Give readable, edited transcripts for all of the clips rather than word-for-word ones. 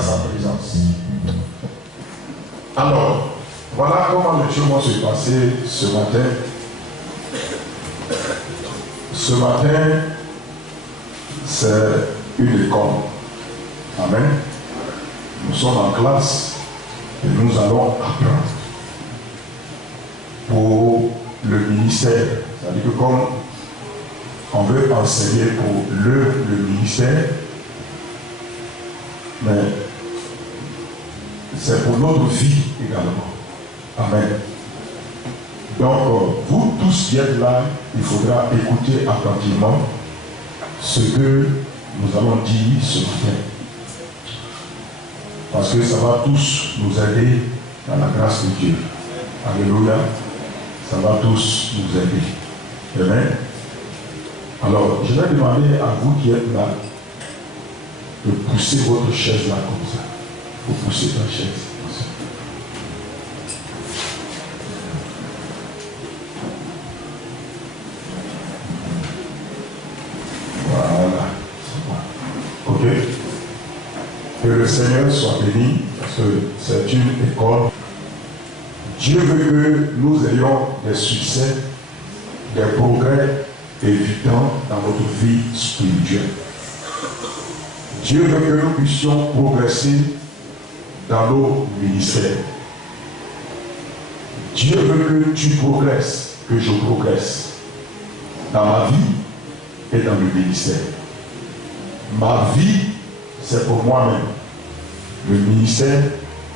dans sa présence. Alors, voilà comment les choses vont se passer ce matin. Ce matin, c'est une école. Amen. Nous sommes en classe et nous allons apprendre pour le ministère. C'est-à-dire que comme on veut enseigner pour le ministère, mais c'est pour notre vie également. Amen. Donc, vous tous qui êtes là, il faudra écouter attentivement ce que nous allons dire ce matin. Parce que ça va tous nous aider dans la grâce de Dieu. Alléluia. Ça va tous nous aider. Amen. Alors, je vais demander à vous qui êtes là de pousser votre chaise là comme ça. Vous poussez ta chaise comme ça. Voilà. Ok. Que le Seigneur soit béni, parce que c'est une école. Dieu veut que nous ayons des succès, des progrès évidents dans notre vie spirituelle. Dieu veut que nous puissions progresser dans nos ministères. Dieu veut que tu progresses, que je progresse dans ma vie et dans le ministère. Ma vie, c'est pour moi-même. Le ministère,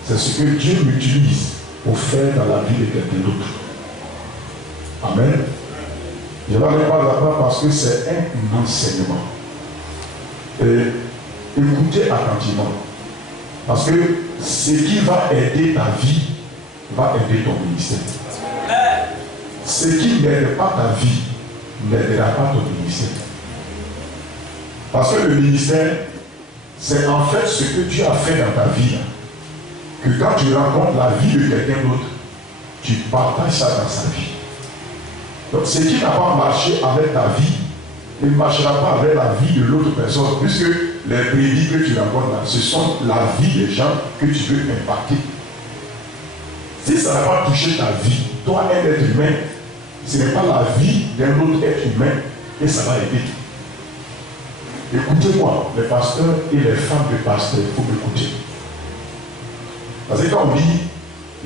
c'est ce que Dieu m'utilise pour faire dans la vie de quelqu'un d'autre. Amen. Je n'en ai pas là-bas parce que c'est un enseignement. Et écoutez attentivement. Parce que ce qui va aider ta vie va aider ton ministère. Ce qui n'aide pas ta vie n'aidera pas ton ministère. Parce que le ministère, c'est en fait ce que Dieu a fait dans ta vie. Que quand tu rencontres la vie de quelqu'un d'autre, tu partages ça dans sa vie. Donc ce qui n'a pas marché avec ta vie, ne marchera pas avec la vie de l'autre personne, puisque les prédits que tu rencontres là, ce sont la vie des gens que tu veux impacter. Si ça n'a pas touché ta vie, toi, un être humain, ce n'est pas la vie d'un autre être humain et ça va aider. Écoutez-moi, les pasteurs et les femmes de pasteurs, il faut m'écouter. Parce que quand on dit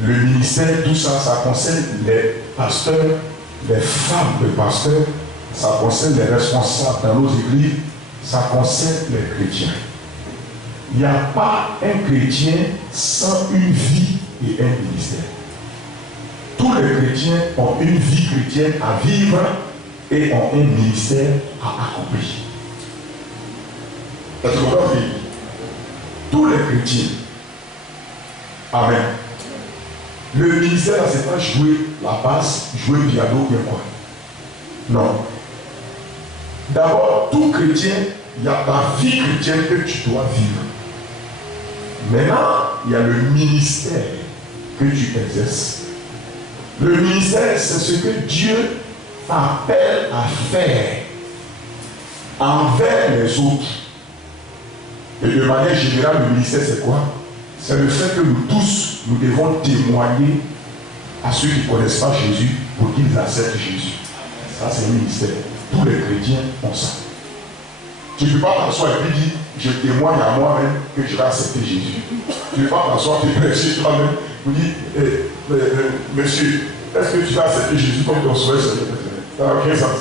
le ministère, tout ça, ça concerne les pasteurs, les femmes de pasteurs, ça concerne les responsables dans nos églises, ça concerne les chrétiens. Il n'y a pas un chrétien sans une vie et un ministère. Tous les chrétiens ont une vie chrétienne à vivre et ont un ministère à accomplir. Est-ce que vous comprenez? Tous les chrétiens. Amen. Le ministère, c'est pas jouer la basse, jouer le piano, bien quoi. Non. D'abord, tout chrétien, il y a ta vie chrétienne que tu dois vivre. Maintenant, il y a le ministère que tu exerces. Le ministère, c'est ce que Dieu t'appelle à faire envers les autres. Et de manière générale, le ministère, c'est quoi? C'est le fait que nous tous, nous devons témoigner à ceux qui ne connaissent pas Jésus pour qu'ils acceptent Jésus. Ça, c'est le ministère. Tous les chrétiens ont ça. Tu ne peux pas t'asseoir et puis dire, je témoigne à moi-même que je vais accepter Jésus. Tu ne peux pas t'asseoir et prêcher toi-même pour dire, monsieur, est-ce que tu vas accepter Jésus comme ton souhait? Ça n'a aucun sens.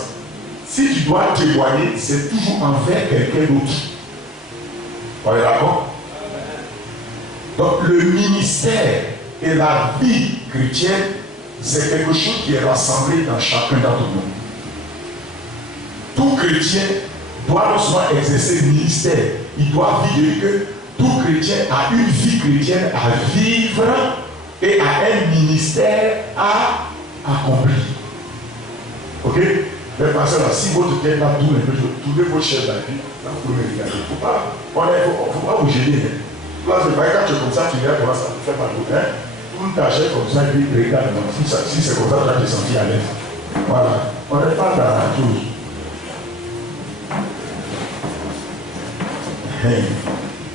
Si tu dois témoigner, c'est toujours envers quelqu'un d'autre. Vous êtes d'accord? Donc le ministère et la vie chrétienne, c'est quelque chose qui est rassemblé dans chacun d'entre nous. Tout chrétien doit non seulement exercer le ministère, il doit vivre que tout chrétien a une vie chrétienne à vivre et a un ministère à accomplir. Ok? Mais parce que si votre tête là tournez vos chaises là, vous pouvez regarder. Il ne faut pas vous gêner. Là, c'est pas quand tu es comme ça, tu regardes, ça te fait mal au cœur. Tout ta chaise comme ça, et puis regarde. Si c'est comme ça, tu vas te sentir à l'aise. Voilà. On n'est pas dans la chose.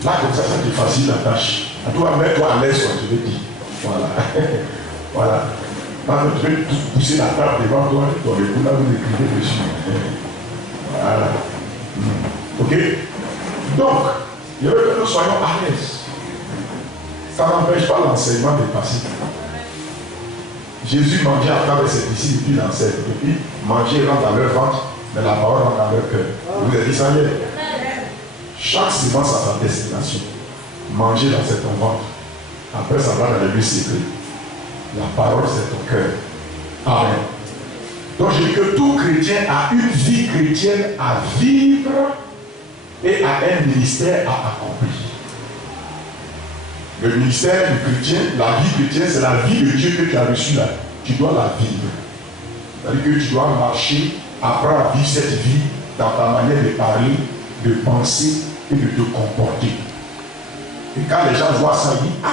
Là, comme ça te facilite la tâche. En tout cas, mets-toi à l'aise quand je vais dire. Voilà. Voilà. Quand tu veux pousser la table devant toi, dans le coup là, vous écrivez dessus. Voilà. Ok? Donc, il veut que nous soyons à l'aise. Ça n'empêche pas l'enseignement de passer. Jésus mangeait à travers ses disciples, puis l'enseigne. Et puis, manger rentre dans leur ventre, mais la parole rentre dans leur cœur. Vous avez dit ça hier? Chaque semence a sa destination. Manger là, c'est ton ventre. Après, ça va dans le lieu secret. La parole, c'est ton cœur. Amen. Donc, je dis que tout chrétien a une vie chrétienne à vivre et a un ministère à accomplir. Le ministère du chrétien, la vie chrétienne, c'est la vie de Dieu que tu as reçue là. Tu dois la vivre. C'est-à-dire que tu dois marcher, apprendre à vivre cette vie dans ta manière de parler, de penser et de te comporter. Et quand les gens voient ça, ils disent, ah,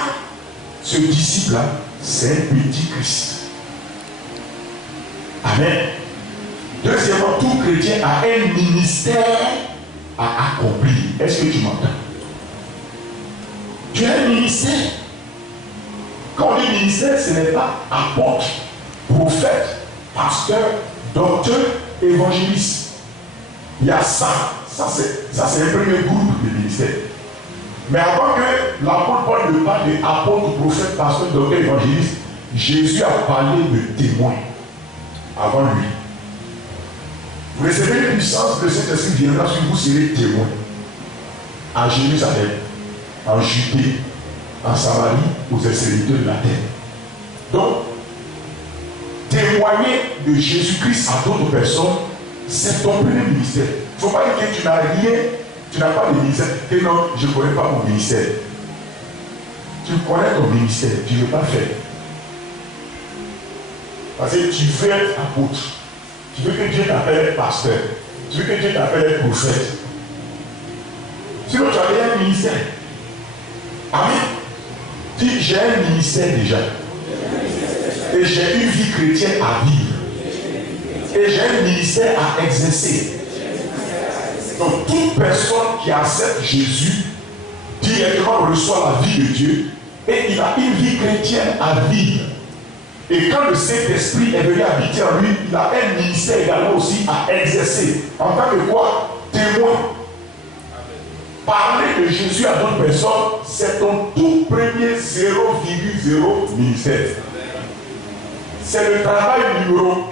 ce disciple-là, c'est un petit Christ. Amen. Deuxièmement, tout chrétien a un ministère à accomplir. Est-ce que tu m'entends? Tu as un ministère. Quand on dit ministère, ce n'est pas apôtre, prophète, pasteur, docteur, évangéliste. Il y a ça. Ça, c'est un premier groupe de ministère. Mais avant que l'apôtre Paul ne parle d'apôtre, prophète, pasteur, docteur, évangéliste, Jésus a parlé de témoins avant lui. Vous recevez une puissance, le Saint-Esprit viendra sur vous, serez témoins. À Jérusalem, en Judée, en Samarie, aux extrémités de la terre. Donc, témoigner de Jésus-Christ à d'autres personnes, c'est ton premier ministère. Il ne faut pas dire que tu n'as rien, tu n'as pas de ministère. Et non, je ne connais pas mon ministère. Tu connais ton ministère, tu ne veux pas faire. Parce que tu veux être apôtre. Tu veux que Dieu t'appelle pasteur. Tu veux que Dieu t'appelle prophète. Sinon, tu as un ministère. Amen. Dis, j'ai un ministère déjà. Et j'ai une vie chrétienne à vivre. Et j'ai un ministère à exercer. Donc, toute personne qui accepte Jésus, directement reçoit la vie de Dieu. Et il a une vie chrétienne à vivre. Et quand le Saint-Esprit est venu habiter en lui, il a un ministère également aussi à exercer. En tant que quoi? Témoin. Parler de Jésus à d'autres personnes, c'est ton tout premier 0,0 ministère. C'est le travail numéro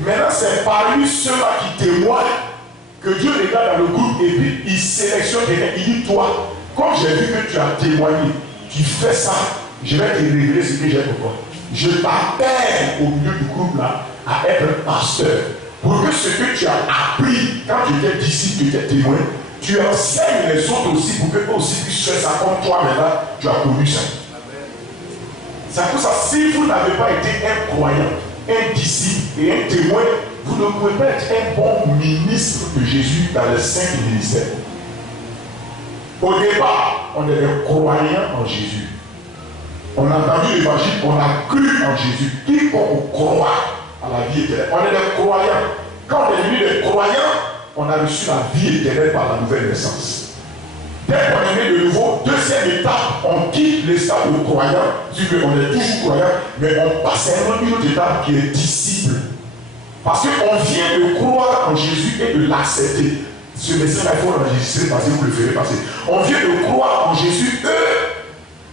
1. Maintenant, c'est parmi ceux-là qui témoignent que Dieu regarde dans le groupe et puis il sélectionne quelqu'un. Il dit, toi, comme j'ai vu que tu as témoigné, tu fais ça, je vais te révéler ce que j'ai pour toi. Je t'appelle au milieu du groupe là à être un pasteur. Pour que ce que tu as appris quand tu étais disciple, tu étais témoin, tu enseignes les autres aussi pour que eux aussi puissent faire ça comme toi maintenant, tu as connu ça. C'est pour ça, si vous n'avez pas été un croyant, un disciple et un témoin, vous ne pouvez pas être un bon ministre de Jésus dans les 5 ministères. Au départ, on est des croyants en Jésus. On a entendu l'évangile, on a cru en Jésus. Quiconque croit à la vie éternelle. On est des croyants. Quand on est devenu des croyants, on a reçu la vie éternelle par la nouvelle naissance. Dès qu'on est né de nouveau, deuxième étape, on quitte le stade de croyant. On est toujours croyant, mais on passe à une autre étape qui est disciple. Parce qu'on vient de croire en Jésus et de l'accepter. Ce message, il faut l'enregistrer parce que vous le ferez passer. On vient de croire en Jésus.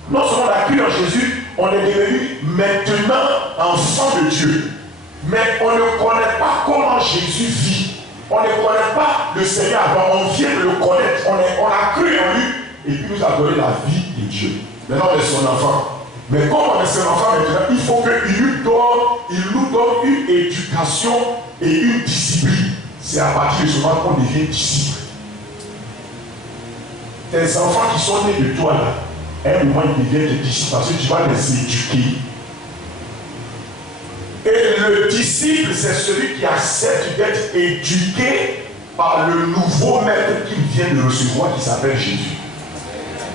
Non seulement on a cru en Jésus, on est devenu maintenant enfant de Dieu. Mais on ne connaît pas comment Jésus vit. On ne connaît pas le Seigneur avant, on vient de le connaître. On a cru en lui et puis nous a donné la vie de Dieu. Maintenant on est son enfant. Mais comme on est son enfant maintenant, il faut qu'il nous donne une éducation et une discipline. C'est à partir de ce moment qu'on devient disciple. Tes enfants qui sont nés de toi là, à un moment ils deviennent des disciples parce que tu vas les éduquer. Et le disciple, c'est celui qui accepte d'être éduqué par le nouveau maître qu'il vient de recevoir, qui s'appelle Jésus.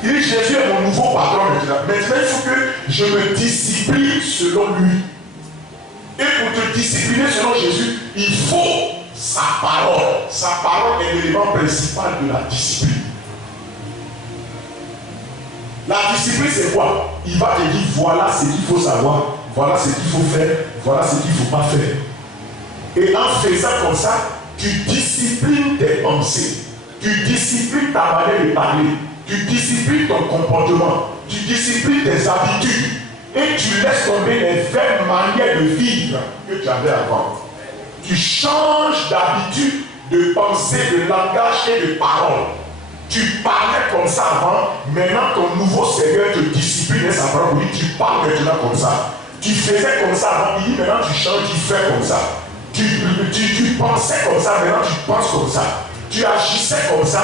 Il dit, Jésus est mon nouveau patron maintenant. Maintenant, il faut que je me discipline selon lui. Et pour te discipliner selon Jésus, il faut sa parole. Sa parole est l'élément principal de la discipline. La discipline, c'est quoi? Il va te dire, voilà ce qu'il faut savoir, voilà ce qu'il faut faire, voilà ce qu'il ne faut pas faire. Et en faisant comme ça, tu disciplines tes pensées, tu disciplines ta manière de parler, tu disciplines ton comportement, tu disciplines tes habitudes et tu laisses tomber les vieilles manières de vivre que tu avais avant. Tu changes d'habitude, de pensée, de langage et de parole. Tu parlais comme ça avant, maintenant ton nouveau Seigneur te discipline et sa parole, oui, tu parles maintenant comme ça. Tu faisais comme ça avant, il dit maintenant tu changes, tu fais comme ça. Tu pensais comme ça, maintenant tu penses comme ça. Tu agissais comme ça,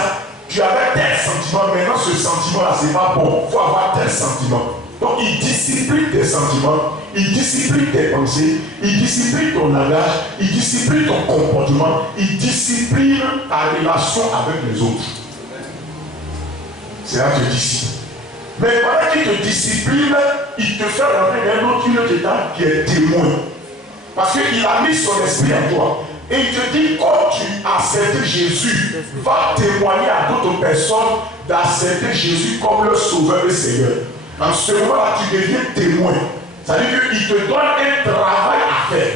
tu avais tel sentiment, maintenant ce sentiment-là, c'est pas bon. Il faut avoir tel sentiment. Donc il discipline tes sentiments, il discipline tes pensées, il discipline ton langage, il discipline ton comportement, il discipline ta relation avec les autres. C'est là que tu discipline. Mais pendant qu'il te discipline, il te fait rentrer dans un autre état qui est témoin. Parce qu'il a mis son esprit en toi. Et il te dit, quand tu acceptes Jésus, va témoigner à d'autres personnes d'accepter Jésus comme le Sauveur et Seigneur. En ce moment-là, tu deviens témoin. C'est-à-dire qu'il te donne un travail à faire.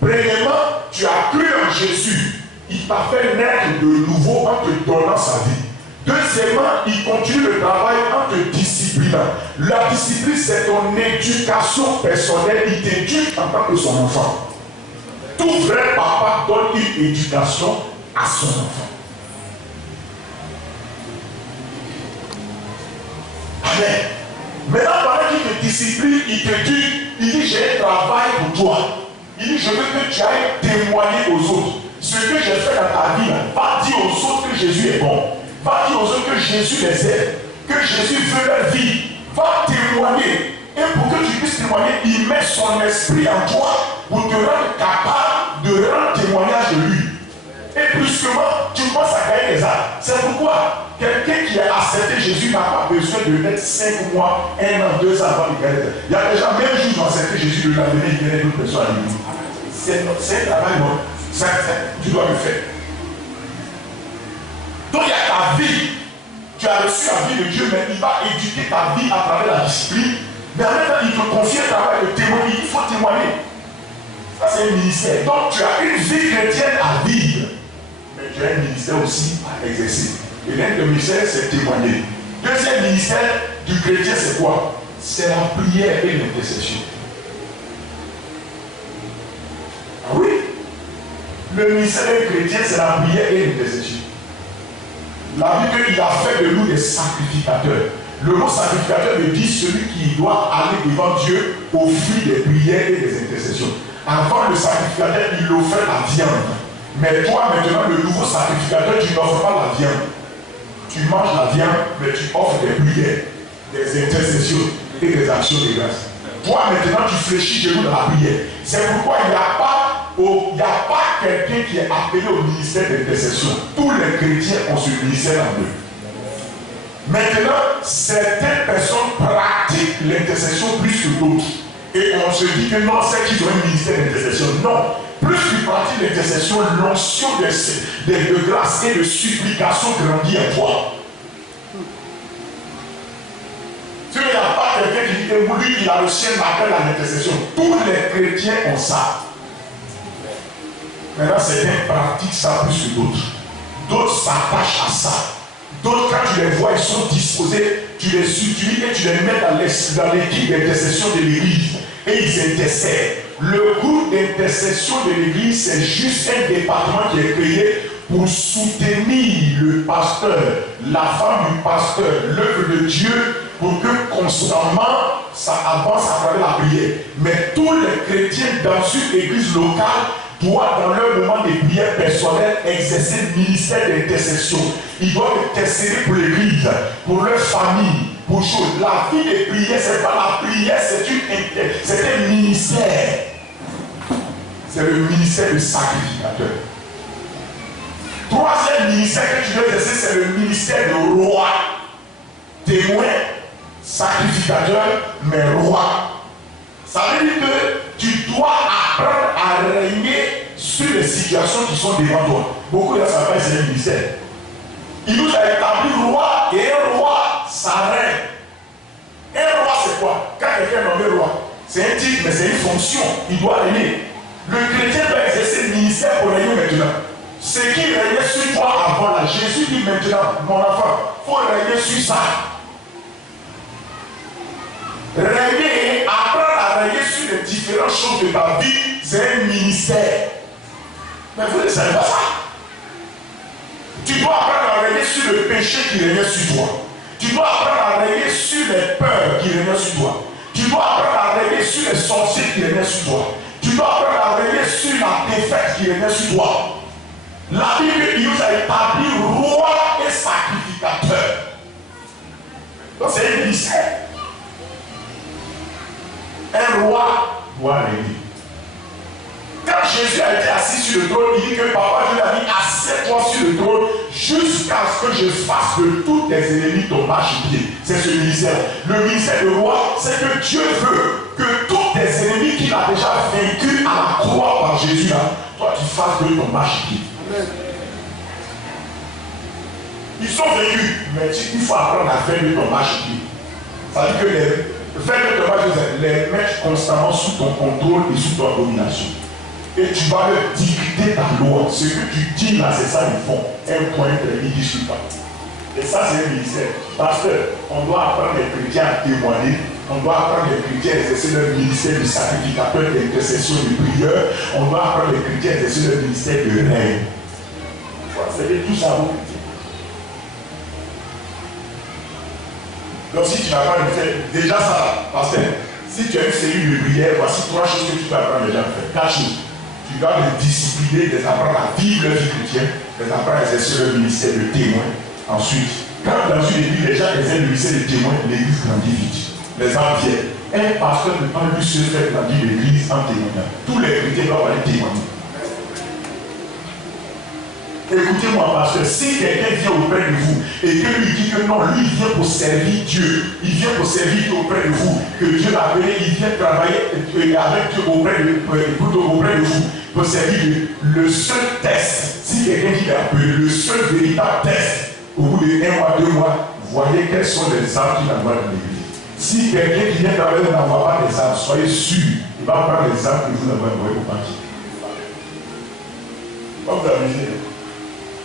Premièrement, tu as cru en Jésus. Il t'a fait naître de nouveau en te donnant sa vie. Deuxièmement, il continue le travail en te disciplinant. La discipline, c'est ton éducation personnelle. Il t'éduque en tant que son enfant. Tout vrai papa donne une éducation à son enfant. Amen. Maintenant, pendant qu'il te discipline, il te dit, j'ai un travail pour toi. Il dit, je veux que tu ailles témoigner aux autres. Ce que j'ai fait dans ta vie, va dire aux autres que Jésus est bon. Va dire aux autres que Jésus les aide, que Jésus veut leur vie. Va témoigner. Et pour que tu puisses témoigner, il met son esprit en toi pour te rendre capable de rendre témoignage de lui. Et brusquement, tu commences à gagner des âmes. C'est pourquoi quelqu'un qui a accepté Jésus n'a pas besoin de mettre 5 mois, 1 an, 2 ans avant de gagner. Il y a des gens, même jour, qui ont accepté Jésus, le lendemain, ils gagnent d'autres personnes à l'église. C'est un travail, non? Tu dois le faire. Donc il y a ta vie. Tu as reçu la vie de Dieu, mais il va éduquer ta vie à travers la discipline. Mais en même temps, il te confie un travail de témoigner. Il faut témoigner. Ça, c'est un ministère. Donc tu as une vie chrétienne à vivre. Mais tu as un ministère aussi à exercer. Et l'un des ministères, c'est témoigner. Deuxième ministère du chrétien, c'est quoi? C'est la prière et l'intercession. Ah oui? Le ministère des chrétiens, c'est la prière et l'intercession. La Bible, il a fait de nous des sacrificateurs. Le mot sacrificateur veut dire celui qui doit aller devant Dieu au fil des prières et des intercessions. Avant le sacrificateur, il offrait la viande. Mais toi, maintenant, le nouveau sacrificateur, tu n'offres pas la viande. Tu manges la viande, mais tu offres des prières, des intercessions et des actions de grâce. Toi, maintenant, tu fléchis de nous dans la prière. C'est pourquoi il n'y a pas quelqu'un qui est appelé au ministère d'intercession. Tous les chrétiens ont ce ministère en eux. Maintenant, certaines personnes pratiquent l'intercession plus que d'autres. Et on se dit que non, c'est qu'ils ont un ministère d'intercession. Non. Plus tu pratiques l'intercession, l'onction de grâce et de supplication grandit en toi. Tu n'as pas quelqu'un qui dit que lui, il a le ciel m'appelle à l'intercession. Tous les chrétiens ont ça. Maintenant, certains pratiquent ça plus que d'autres. D'autres s'attachent à ça. D'autres, quand tu les vois, ils sont disposés, tu les utilises et tu les mets dans l'équipe d'intercession de l'église. Et ils intercèdent. Le groupe d'intercession de l'église, c'est juste un département qui est créé pour soutenir le pasteur, la femme du pasteur, l'œuvre de Dieu, pour que constamment ça avance à travers la prière. Mais tous les chrétiens dans une église locale doivent, dans leur moment de prière personnelle, exercer le ministère d'intercession. Ils doivent intercéder pour l'église, pour leur famille, pour choses. La vie de prière, c'est pas la prière, c'est un ministère. C'est le ministère du sacrificateur. Troisième ministère que tu dois exercer, c'est le ministère de roi. Témoin, sacrificateur, mais roi. Ça veut dire que tu dois apprendre à régner sur les situations qui sont devant toi. Beaucoup de gens savent pas que c'est un ministère. Il nous a établi roi et un roi, ça règne. Un roi, c'est quoi? Quand quelqu'un est nommé roi, c'est un titre, mais c'est une fonction. Il doit régner. Le chrétien doit exercer le ministère pour régner maintenant. Ce qui régnait sur toi avant là, Jésus dit maintenant, mon enfant, il faut régner sur ça. Régner, apprendre à régner sur les différentes choses de ta vie, c'est un ministère. Mais vous ne savez pas ça. Tu dois apprendre à régner sur le péché qui régnait sur toi. Tu dois apprendre à régner sur les peurs qui régnaient sur toi. Tu dois apprendre à régner sur les sorciers qui régnaient sur toi. Tu dois apprendre à régner sur la défaite qui régnait sur toi. La Bible nous a établi roi et sacrificateur. Donc c'est un ministère. Un roi doit régner. Quand Jésus a été assis sur le trône, il dit que papa Dieu a dit assieds-toi sur le trône jusqu'à ce que je fasse de tous tes ennemis ton marchepied. C'est ce ministère. Le ministère de roi, c'est que Dieu veut que tous tes ennemis qu'il a déjà vaincus à la croix par Jésus, là, toi tu fasses de ton marchepied. Ils sont vaincus, mais il faut apprendre à faire de ton marchepied. Ça veut dire que faire de ton marchepied, les mettre constamment sous ton contrôle et sous ton domination. Et tu vas leur dicter ta loi. Ce que tu dis là, c'est ça ils font. Un point, ils ne disent pas. Et ça, c'est un ministère. Pasteur, on doit apprendre les chrétiens à témoigner. On doit apprendre les chrétiens à exercer leur ministère de sacrificateur, d'intercession, de prière. On doit apprendre les chrétiens à exercer leur ministère de règne. C'est tout ça, vos chrétiens. Donc, si tu n'as pas fait déjà ça, pasteur, si tu as une série de prières, voici 3 choses que tu peux apprendre déjà à faire. 4 choses. Tu dois les discipliner, les apprendre à vivre leur vie chrétienne, les apprendre à exercer leur ministère de témoin. Ensuite, quand dans une église, les gens exercent le ministère de témoin, l'église grandit vite. Les âmes viennent. Un pasteur ne peut pas lui se faire grandir l'église en témoignant. Tous les chrétiens doivent aller témoigner. Écoutez-moi, pasteur, si quelqu'un vient auprès de vous et que lui dit que non, lui il vient pour servir Dieu, il vient pour servir Dieu auprès de vous, que Dieu l'a appelé, il vient travailler avec Dieu auprès de vous, pour servir Dieu. Le seul test, si quelqu'un qui l'a appelé, le seul véritable test, au bout de 1 mois, 2 mois, voyez quelles sont les âmes qu'il envoie dans l'église. Si quelqu'un qui vient travailler n'envoie pas des âmes, soyez sûr, il va prendre les âmes que vous n'avez pas envoyées au parti. Pas vous amuser.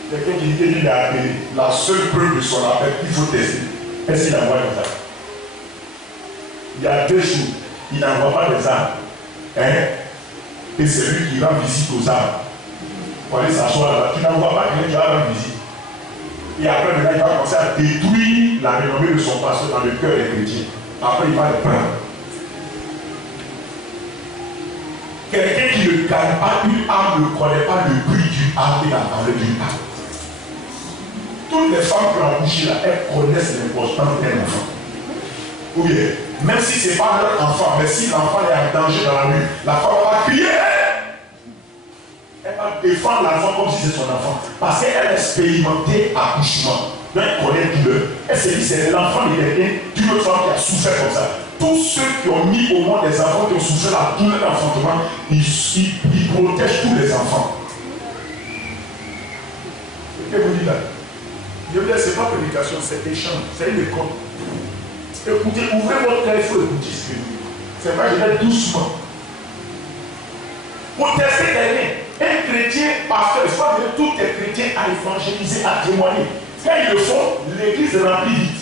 Quelqu'un qui dit qu'il a appelé, la seule preuve de son appel, il faut tester. Est-ce qu'il envoie des âmes? Il y a 2 jours, il n'envoie pas des âmes. Et c'est lui qui rend visite aux âmes. Pour aller s'asseoir là-bas. Tu n'envoies pas quelqu'un qui va rendre visite. Et après, maintenant, il va commencer à détruire la renommée de son pasteur dans le cœur des chrétiens. Après, il va les prendre. Quelqu'un qui ne gagne pas une âme ne connaît pas le prix d'une âme et la valeur d'une âme. Toutes les femmes qui ont accouché là, elles connaissent l'importance d'un enfant. Ou bien, même si ce n'est pas leur enfant, mais si l'enfant est en danger dans la rue, la femme va crier. Elle va défendre l'enfant comme si c'était son enfant. Parce qu'elle a expérimenté l'accouchement. Donc elle connaît la douleur. Elle se dit c'est l'enfant de quelqu'un, d'une autre femme qui a souffert comme ça. Tous ceux qui ont mis au monde des enfants qui ont souffert la douleur d'enfantement, ils protègent tous les enfants. Ce que vous dites là, je veux dire, ce n'est pas prédication, c'est échange, c'est une école. Écoutez, ouvrez votre cœur, il faut écouter ce que je dis. C'est vrai, je vais doucement. Pour tester quelqu'un, un chrétien pasteur, il faut amener tous les chrétiens à évangéliser, à témoigner. Quand ils le font, l'église est remplie vite.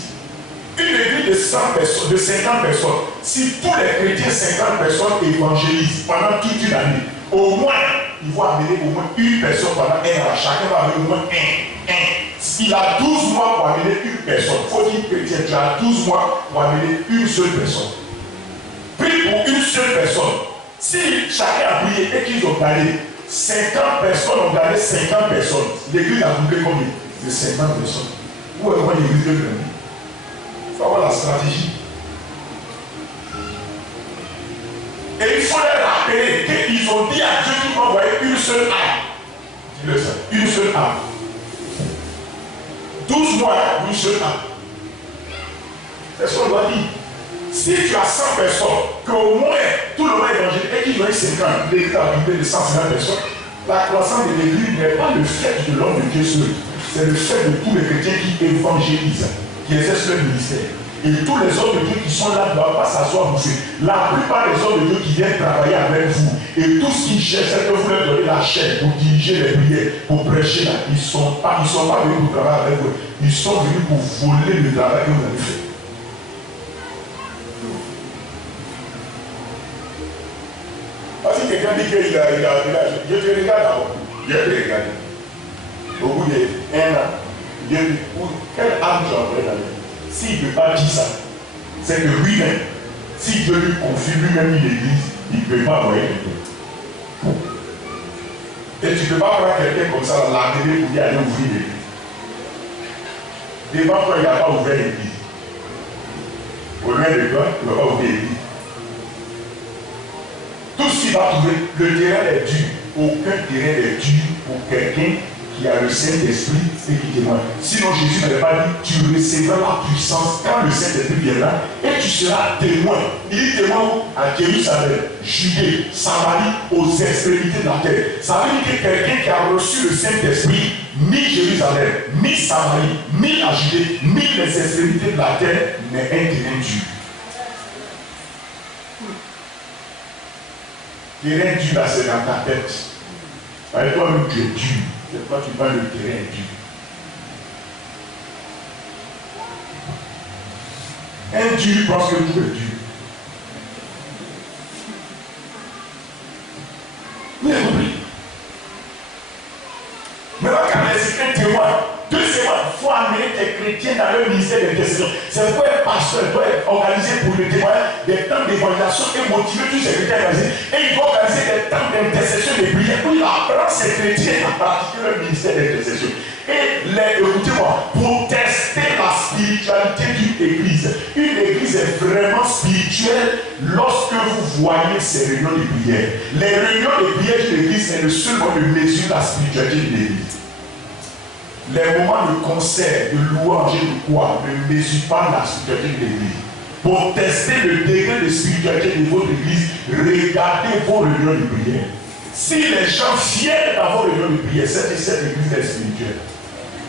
Une église de 100 personnes, de 50 personnes, si tous les chrétiens, 50 personnes évangélisent pendant toute une année, au moins, ils vont amener au moins une personne pendant un an. Chacun va amener au moins un. S'il a 12 mois pour amener une personne, il faut dire chrétien, tu as 12 mois pour amener une seule personne. Prie pour une seule personne. Si chacun a prié et qu'ils ont gagné, 50 personnes ont gagné 50 personnes. L'église a doublé combien? De 50 personnes. Où est-ce que l'église de gagner? Il faut avoir la stratégie. Et il faut les rappeler qu'ils ont dit à Dieu qu'ils vont envoyer une seule âme. Dis-le ça, une seule âme. 12 mois, une seule âme. C'est ce qu'on doit dire. Si tu as 100 personnes, qu'au moins tout le monde évangélique et qu'ils ont eu 50, l'église a doublé de 150 personnes, la croissance de l'église n'est pas le fait de l'homme de Dieu seul. C'est le fait de tous les chrétiens qui évangélisent, qui exercent leur ministère. Et tous les hommes de Dieu qui sont là ne doivent pas s'asseoir bouffer. La plupart des hommes de Dieu qui viennent travailler avec vous, et tout ce qu'ils cherchent, c'est que vous leur donnez la chair pour diriger les prières, pour prêcher là. Ils ne sont pas venus pour travailler avec vous. Ils sont venus pour voler le travail que vous avez fait. Parce que quelqu'un dit qu'il a, je te regarde d'abord. Je te regarde. Au bout d'un an, Dieu dit, quelle âme tu as envoyé dans lui? S'il ne peut pas dire ça, c'est que lui-même, si Dieu lui confie lui-même une église, il ne peut pas envoyer quelqu'un. Et tu ne peux pas prendre quelqu'un comme ça, l'amener pour y aller ouvrir l'église. Devant toi, il n'a pas ouvert l'église. Au loin de toi, il ne va pas ouvrir l'église. Tout ce qu'il va trouver, le terrain est dur. Aucun terrain n'est dur pour quelqu'un qui a le Saint-Esprit et qui témoigne. Sinon, Jésus n'avait pas dit, tu recevras la puissance quand le Saint-Esprit viendra et tu seras témoin. Il est témoin à Jérusalem, Judée, Samarie, aux extrémités de la terre. Ça veut dire que quelqu'un qui a reçu le Saint-Esprit, ni Jérusalem, ni Samarie, ni la Judée, ni les extrémités de la terre, n'est un terrain dur. Terrain dur, là, c'est dans ta tête. Avec toi-même, tu es dur. C'est toi qui parles le terrain dur. Un dur pense que tout est dur. Vous avez compris? Mais quand c'est un témoin, deuxièmement, il faut amener des chrétiens dans le ministère d'intercession. C'est pourquoi un pasteur doit être organisé pour le témoignage des temps d'évaluation et motiver tous ces chrétiens organisés. Et il doit organiser des temps d'intercession et de prière où il apprend ces chrétiens à pratiquer le ministère d'intercession. Et écoutez-moi, pour tester la spiritualité d'une église. Une église est vraiment spirituelle lorsque vous voyez ces réunions de prière. Les réunions de prière d'une église est le seul moyen de mesurer la spiritualité d'une église. Les moments de concert, de louange et de quoi ne mesurent pas la spiritualité de l'église. Pour tester le degré de spiritualité de votre église, regardez vos réunions de prière. Si les gens viennent dans vos réunions de prière, c'est que cette église est spirituelle.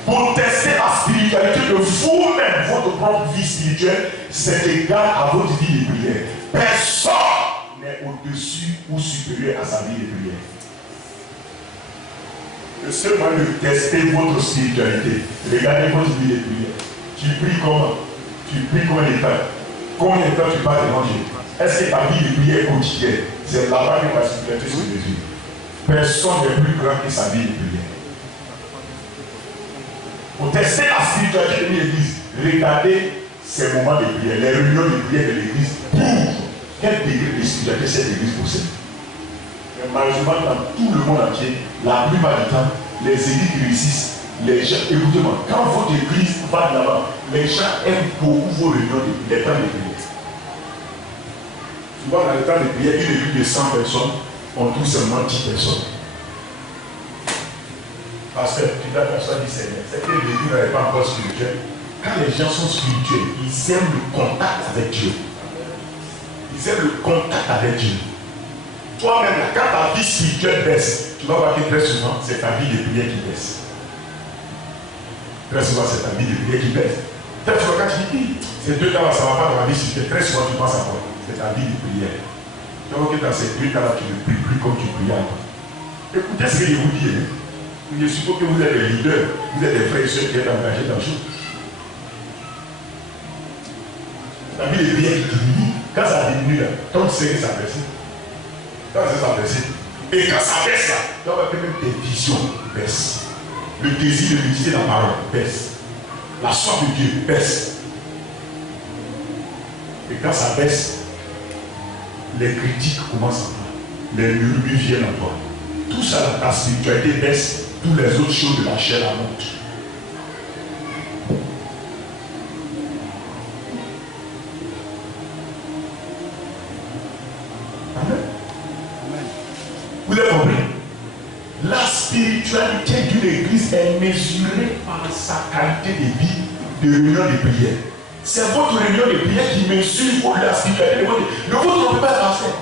Pour tester la spiritualité de vous-même, votre propre vie spirituelle, c'est égal à votre vie de prière. Personne n'est au-dessus ou supérieur à sa vie de prière. Le seul moyen de tester votre spiritualité, regardez votre vie de prière. Tu pries comment? Tu pries combien de temps? Combien de temps tu parles devant Dieu? Est-ce que ta vie de prière est quotidienne? C'est là-bas que ta spiritualité se mesure. Personne n'est plus grand que sa vie de prière. Pour tester la spiritualité de l'église, regardez ces moments de prière, les réunions de prière de l'église pour quel degré de spiritualité cette église possède. Mais malheureusement, dans tout le monde entier, la plupart du temps, les églises qui réussissent, les gens, écoutez-moi, quand votre église va de l'avant, les gens aiment beaucoup vos réunions, les temps de prière. Souvent, dans les temps de prière, une église de 100 personnes, on trouve seulement 10 personnes. Parce que tu dois personne dit Seigneur, c'est que l'église n'est pas encore spirituelle. Quand les gens sont spirituels, ils aiment le contact avec Dieu. Ils aiment le contact avec Dieu. Toi-même, quand ta vie spirituelle baisse, tu vas voir que très souvent, c'est ta vie de prière qui baisse. Très souvent, c'est ta vie de prière qui baisse. Très souvent, quand tu dis, ces 2 temps-là, ça ne va pas dans la vie spirituelle, très souvent, tu penses à quoi? C'est ta vie de prière. Tu vois que dans ces 2 temps-là, tu ne pries plus comme tu priais avant. Écoutez ce que je vous dis. Je suppose que vous êtes des leaders, vous êtes des frères et sœurs qui êtes engagés dans le choses. La vie de prière qui diminue. Quand ça diminue, là, quand tu sais que ça baisse. Quand ça baisse. Et quand ça baisse, là, tu vas voir que même tes visions baissent. Le désir de méditer la parole baisse. La soif de Dieu baisse. Et quand ça baisse, les critiques commencent à toi. Les murmures viennent à toi. Tout ça, ta spiritualité baisse. Toutes les autres choses de la chair la montent. Amen. Vous avez compris? La spiritualité d'une église est mesurée par sa qualité de vie de réunion de prière. C'est votre réunion de prière qui mesure la spiritualité de votre église. Le vôtre ne peut pas être parfait.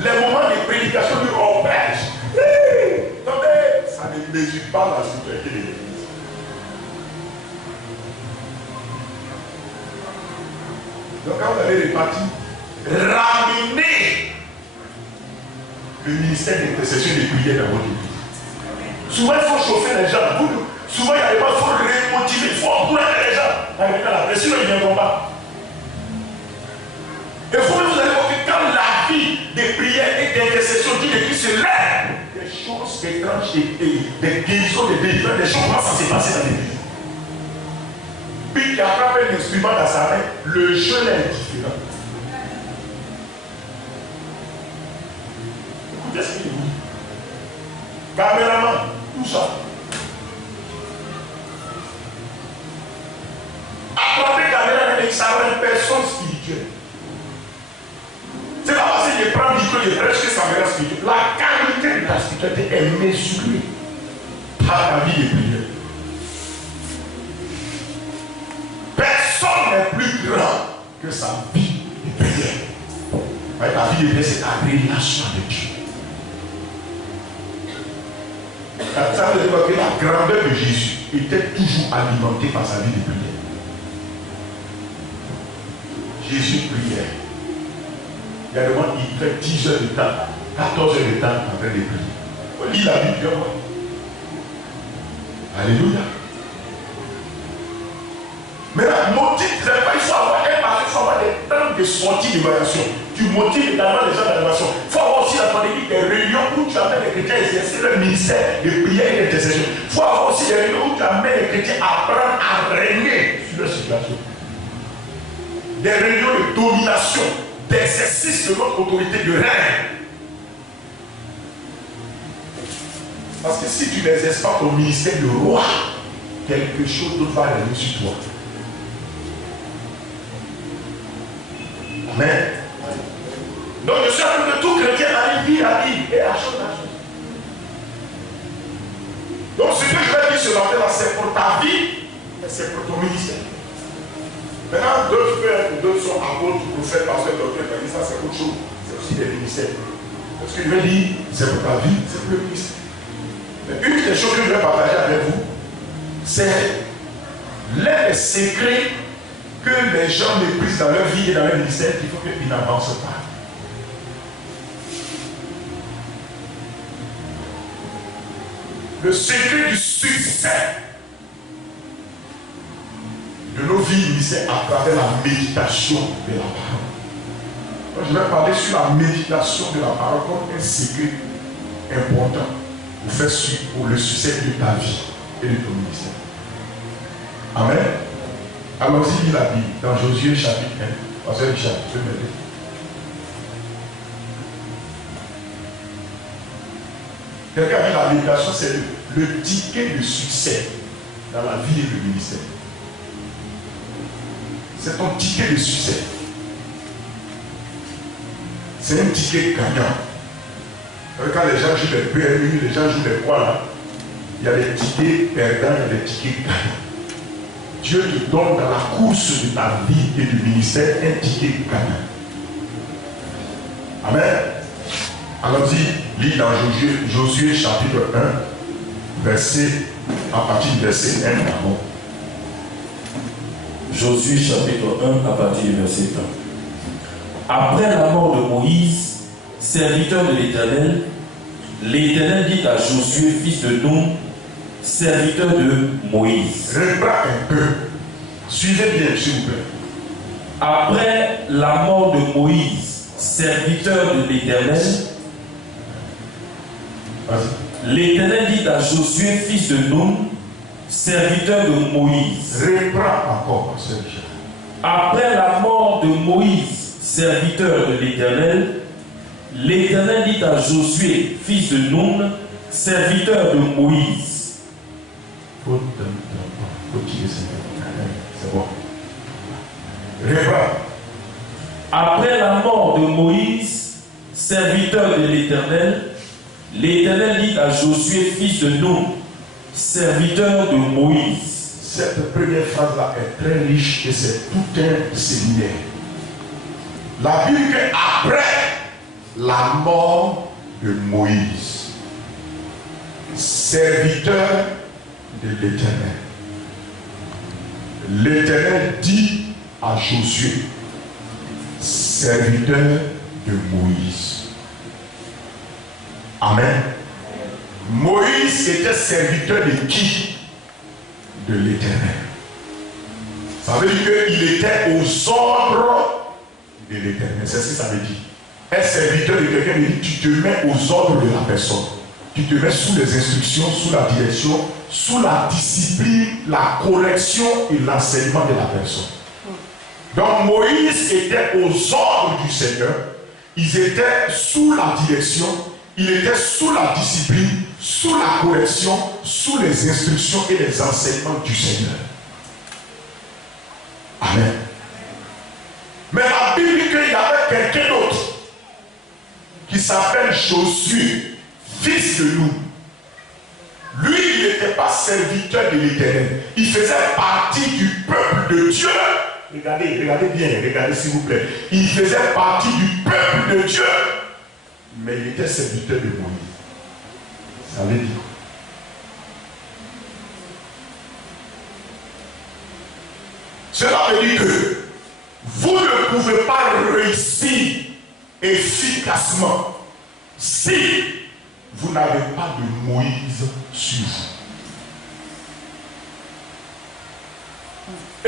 Les moments de prédication de repêche, ça ne mesure pas la spiritualité de l'église. allez repartir, ramenez le ministère d'intercession et de prière dans votre vie. Souvent, il faut chauffer les gens. Souvent, il y a des fois, il faut remotiver, il faut encourager les gens. Avec la pression, ils ne viendront pas. Et vous allez voir que quand la vie de prière et d'intercession dit de Christ se lève, des choses étranges, des guérisons, des délivrances, des choses commencent à se passer dans l'église. Puis qui attrape un instrument dans sa main, le jeu est différent. Écoutez ce qu'il dit. Caméraman, tout ça. Attraper caméra avec ça rend une personne spirituelle. C'est pas parce que je prends du micro, je prêche que ça me rend spirituel. La qualité de la spiritualité est mesurée par la vie de prière. Personne n'est plus grand que sa vie de prière. La vie de prière, c'est la relation avec Dieu. Ça veut dire que la grandeur de Jésus était toujours alimentée par sa vie de prière. Jésus priait. Il y a des gens qui fait 10 heures de temps, 14 heures de temps en train de prier. On lit la Bible. Alléluia. Mais la motive, il faut avoir un passé, il faut avoir des temps de sortie d'évaluation. Tu motives également les gens d'évaluation. Il faut avoir aussi la pandémie des réunions où tu amènes les chrétiens à exercer le ministère de prière et d'intercession. Il faut avoir aussi des réunions où tu amènes les chrétiens à apprendre à régner sur leur situation. Des réunions de domination, d'exercice de notre autorité de règne. Parce que si tu n'exerces pas ton ministère de roi, quelque chose d'autre va régner sur toi. Amen. Donc je suis en train de tout chrétien aller vie à vie et à chose à chose. Donc ce que je vais dire ce matin, c'est pour ta vie et c'est pour ton ministère. Maintenant, d'autres frères ou d'autres sont apôtres, prophètes, pasteurs, docteurs, ça c'est autre chose. C'est aussi des ministères. Ce que je vais dire, c'est pour ta vie, c'est pour le ministère. Mais une des choses que je vais partager avec vous, c'est les secrets que les gens méprisent dans leur vie et dans leur ministère, qu'il faut qu'ils n'avancent pas. Le secret du succès de nos vies ministères à travers la méditation de la parole. Donc, je vais parler sur la méditation de la parole comme un secret important pour faire pour le succès de ta vie et de ton ministère. Amen. Allons-y, lis la Bible dans Josué chapitre 1. Pasteur Richard, tu peux m'aider. Quelqu'un a dit la méditation, c'est le ticket de succès dans la vie et le ministère. C'est ton ticket de succès. C'est un ticket gagnant. Quand les gens jouent les PMU, les gens jouent les poids là, il y a des tickets perdants, il y a des tickets gagnants. Dieu te donne dans la course de ta vie et du ministère un ticket gagnant. Amen. Allons-y, lis dans Josué chapitre 1, à partir du verset 1 d'abord. Josué chapitre 1 à partir du verset 1. Après la mort de Moïse, serviteur de l'Éternel, l'Éternel dit à Josué, fils de Nun, serviteur de Moïse. Reprends un peu. Suivez bien, s'il vous plaît. Après la mort de Moïse, serviteur de l'Éternel, l'Éternel dit à Josué, fils de Nun, serviteur de Moïse. Reprends encore, pasteur Richard. Après la mort de Moïse, serviteur de l'Éternel, l'Éternel dit à Josué, fils de Nun, serviteur de Moïse. C'est bon. Reprends. Après la mort de Moïse, serviteur de l'Éternel, l'Éternel dit à Josué, fils de Nun, serviteur de Moïse. Cette première phrase-là est très riche et c'est tout un séminaire. La Bible dit qu'après la mort de Moïse, serviteur de l'Éternel, l'Éternel dit à Josué, serviteur de Moïse. Amen. Moïse était serviteur de qui? De l'Éternel. Ça veut dire qu'il était aux ordres de l'Éternel. C'est ce que ça veut dire. Un serviteur de quelqu'un, il dit, tu te mets aux ordres de la personne. Tu te mets sous les instructions, sous la direction, sous la discipline, la correction et l'enseignement de la personne. Donc Moïse était aux ordres du Seigneur. Ils étaient sous la direction, il était sous la discipline, sous la correction, sous les instructions et les enseignements du Seigneur. Amen. Mais la Bible dit qu'il y avait quelqu'un d'autre qui s'appelle Josué, fils de Nun. Lui, il n'était pas serviteur de l'Éternel. Il faisait partie du peuple de Dieu. Regardez bien, regardez s'il vous plaît. Il faisait partie du peuple de Dieu. Mais il était serviteur de Moïse. Ça veut dire. Cela veut dire que vous ne pouvez pas réussir efficacement si vous n'avez pas de Moïse sur vous.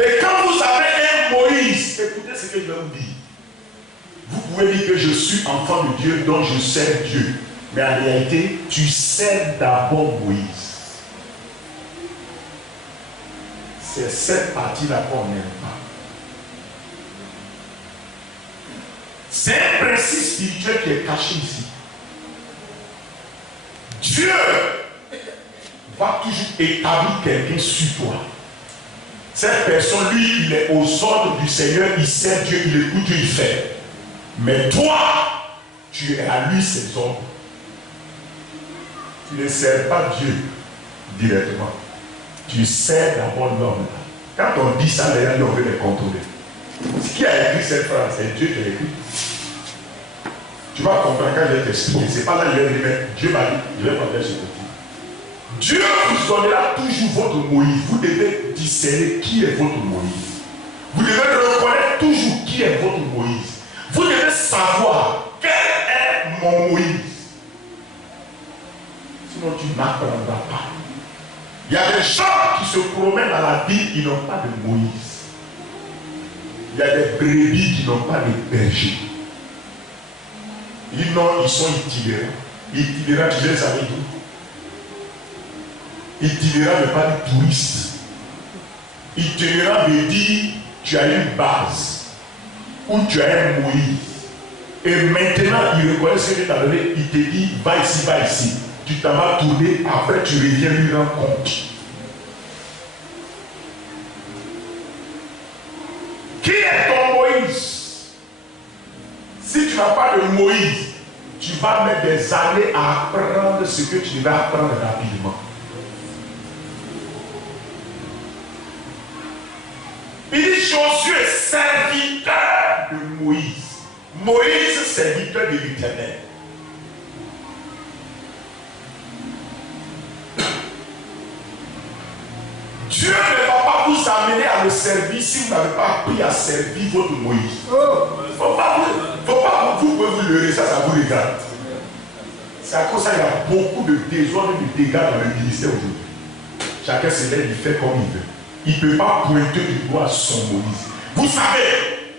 Et quand vous avez un Moïse, écoutez ce que je vais vous dire. Vous pouvez dire que je suis enfant de Dieu, donc je sers Dieu. Mais en réalité, tu sers d'abord Moïse. C'est cette partie-là qu'on n'aime pas. C'est un principe spirituel qui est caché ici. Dieu va toujours établir quelqu'un sur toi. Cette personne, lui, il est aux ordres du Seigneur, il sert Dieu, il écoute Dieu, il fait. Mais toi, tu es à lui ses ordres. Tu ne sers pas Dieu directement. Tu sers d'abord l'homme. Quand on dit ça, les gens, on veut les contrôler. Ce qui a écrit cette phrase, c'est Dieu qui l'a écrit. Tu vas comprendre quand je vais t'expliquer. C'est pas là que je vais dire, mais Dieu m'a dit, je vais parler ce côté. Dieu vous donnera toujours votre Moïse. Vous devez discerner qui est votre Moïse. Vous devez reconnaître toujours qui est votre Moïse. Vous devez savoir quel est mon Moïse. Sinon tu n'apprendras pas. Il y a des gens qui se promènent dans la ville, ils n'ont pas de Moïse. Il y a des brebis qui n'ont pas de berger. Ils sont itinérants. Itinérants, tu les savais d'où? Itinérant ne pas dire touriste. Itinérant veut dire tu as une base où tu as un Moïse. Et maintenant, il reconnaît ce que tu as donné, il te dit va ici, va ici. Tu t'en vas tourner, après tu reviens lui rendre compte. Qui est ton Moïse? Si tu n'as pas de Moïse, tu vas mettre des années à apprendre ce que tu devais apprendre rapidement. Il dit Josué, serviteur de Moïse. Moïse, serviteur de l'Éternel. Dieu ne va pas vous amener à le servir si vous n'avez pas appris à servir votre Moïse. Faut pas vous pouvez vous leurrer, ça vous regarde. C'est à cause de ça qu'il y a beaucoup de désordre et de dégâts dans le ministère aujourd'hui. Chacun se lève, il fait comme il veut. Il ne peut pas pointer du doigt son Moïse. Vous savez,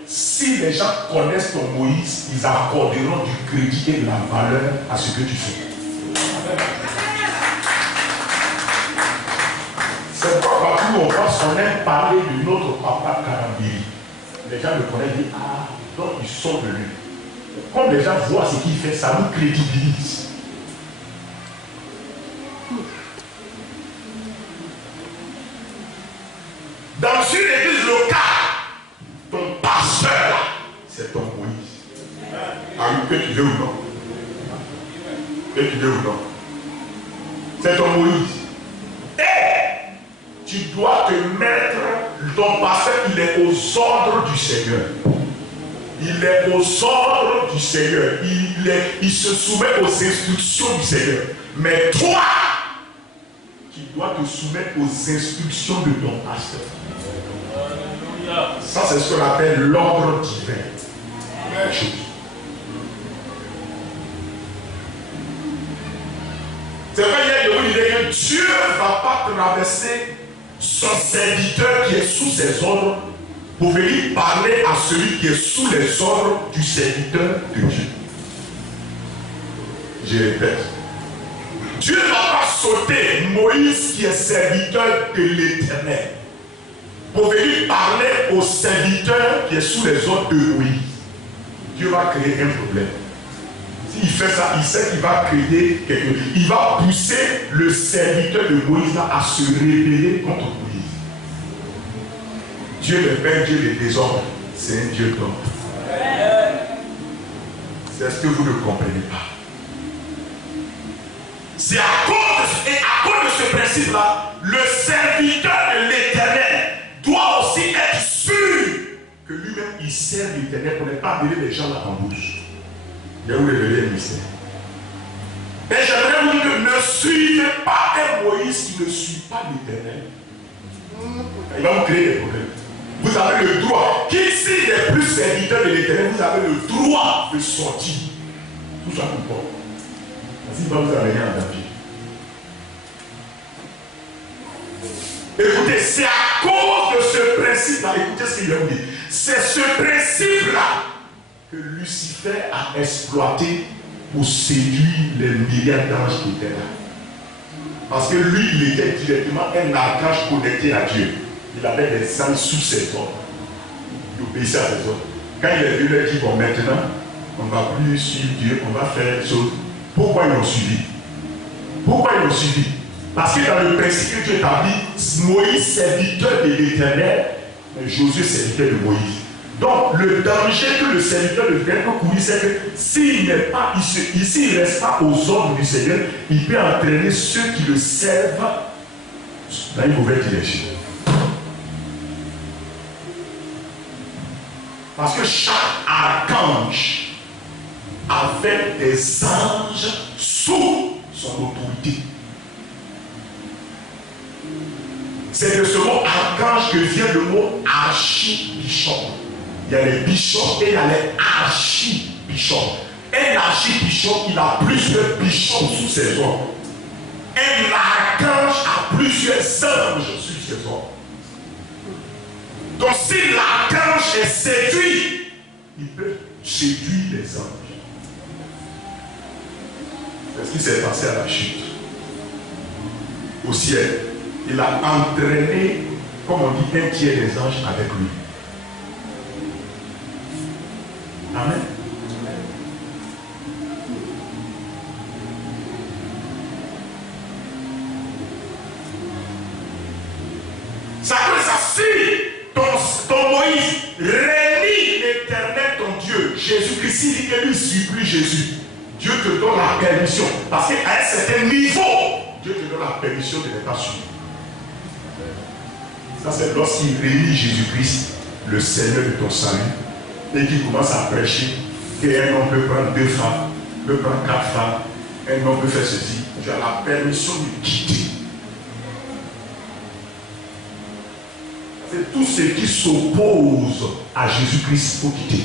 si les gens connaissent ton Moïse, ils accorderont du crédit et de la valeur à ce que tu fais. C'est pourquoi partout où on passe, on aime parler de notre papa Karambiri. Les gens le connaissent et disent, ah, donc ils sont de lui. Quand les gens voient ce qu'il fait, ça nous crédibilise. Dans une église locale, ton pasteur, c'est ton Moïse. Ah, que tu veux ou non? Que tu veux ou non? C'est ton Moïse. Et tu dois te mettre, ton pasteur, il est aux ordres du Seigneur. Il est aux ordres du Seigneur. Il se soumet aux instructions du Seigneur. Mais toi, tu dois te soumettre aux instructions de ton pasteur. Ça, c'est ce qu'on appelle l'ordre divin. Même chose. C'est vrai, hier, je vous disais que Dieu ne va pas traverser son serviteur qui est sous ses ordres pour venir parler à celui qui est sous les ordres du serviteur de Dieu. Je répète. Dieu ne va pas sauter Moïse qui est serviteur de l'Éternel pour venir parler au serviteur qui est sous les ordres de Moïse. Dieu va créer un problème. S'il fait ça, il sait qu'il va créer quelque chose. Il va pousser le serviteur de Moïse à se rébeller contre Moïse. Dieu n'est pas un Dieu de désordre, c'est un Dieu d'ordre. C'est ce que vous ne comprenez pas. C'est à cause de ce principe-là, le serviteur de l'Éternel doit aussi être sûr que lui-même il sert l'Éternel pour ne pas amener les gens là en bouche. Je vais vous révéler un mystère. Mais j'aimerais vous dire que ne suivez pas un Moïse qui ne suit pas l'Éternel. Il va vous créer des problèmes. Vous avez le droit, qui s'il est plus serviteur de l'Éternel, vous avez le droit de sortir. Tout ça vous porte. Parce qu'il va vous amener en danger. Écoutez, c'est à cause de ce principe-là, écoutez ce qu'il va vous dire. C'est ce principe-là que Lucifer a exploité pour séduire les milliards d'anges qui étaient là. Parce que lui, il était directement un archange connecté à Dieu. Il avait des anges sous ses ordres. Il obéissait à ses ordres. Quand il est venu, il a dit, bon, maintenant, on ne va plus suivre Dieu, on va faire des choses. Pourquoi ils l'ont suivi? Pourquoi ils l'ont suivi? Parce que dans le principe que Dieu établit, Moïse, serviteur de l'Éternel, Josué, serviteur de Moïse. Donc, le danger que le serviteur de l'Éternel peut courir, c'est que s'il n'est pas, s'il ne reste pas aux ordres du Seigneur, il peut entraîner ceux qui le servent dans une mauvaise direction. Parce que chaque archange avait des anges sous son autorité. C'est de ce mot archange que vient le mot archibishop. Il y a les bishops et il y a les archibishops. Un archibishop, il a plusieurs bishops sous ses ordres. Un archange a plusieurs anges sous ses ordres. Donc si l'archange est séduit, il peut séduire les anges. C'est ce qui s'est passé à la chute. Au ciel, il a entraîné, comme on dit, un tiers des anges avec lui. Amen. Ça veut ça, si ton Moïse réunit l'Éternel, ton Dieu, Jésus-Christ, il dit que lui ne suit plus Jésus. Dieu te donne la permission. Parce qu'à un certain niveau, Dieu te donne la permission de ne pas suivre. Ça, c'est lorsqu'il réunit Jésus-Christ, le Seigneur de ton salut, et qu'il commence à prêcher qu'un homme peut prendre 2 femmes, peut prendre 4 femmes, un homme peut faire ceci. Tu as la permission de quitter. C'est tout ce qui s'oppose à Jésus-Christ, il faut quitter.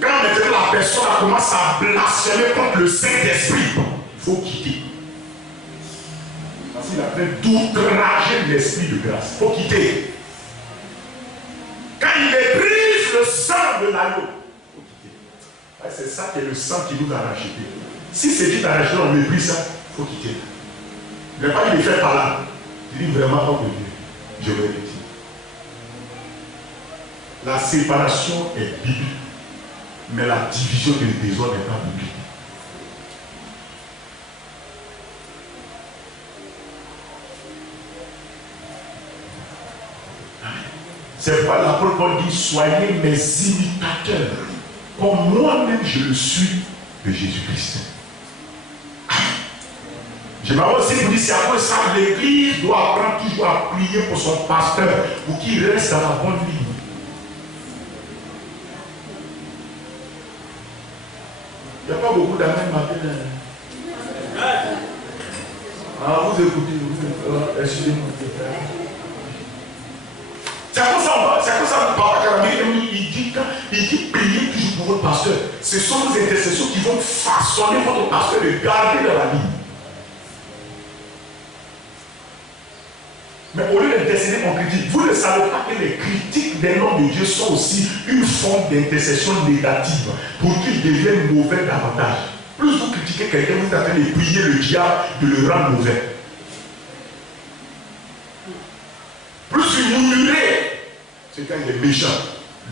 Quand maintenant la personne commence à blasphémer contre le Saint-Esprit, il faut quitter. Parce qu'il a fait d'outrager l'esprit de grâce. Il faut quitter. Quand il méprise le sang de l'agneau, il faut quitter. C'est ça qui est le sang qui nous a racheté. Si c'est dit à racheter, on méprise ça, il faut quitter. Il n'a pas dit de faire par là. Il dit vraiment, oh mon Dieu, je vais le dire. La séparation est biblique, mais la division des désordres n'est pas biblique. C'est pourquoi l'apôtre Paul dit, soyez mes imitateurs, comme moi-même je le suis de Jésus-Christ. J'aimerais aussi vous dire, c'est à cause ça que l'Église doit apprendre toujours à prier pour son pasteur, pour qu'il reste dans la bonne ligne. Il n'y a pas beaucoup d'amis matin. Ah, vous écoutez, excusez-moi. C'est comme ça, il dit prier toujours pour votre pasteur. Ce sont vos intercessions qui vont façonner votre pasteur et garder dans la vie. Mais au lieu d'intercéder, on critique. Vous ne savez pas que les critiques des noms de Dieu sont aussi une forme d'intercession négative pour qu'il devienne mauvais davantage. Plus vous critiquez quelqu'un, vous êtes en train de prier le diable de le rendre mauvais. Plus vous murmurez, c'est quand il est méchant.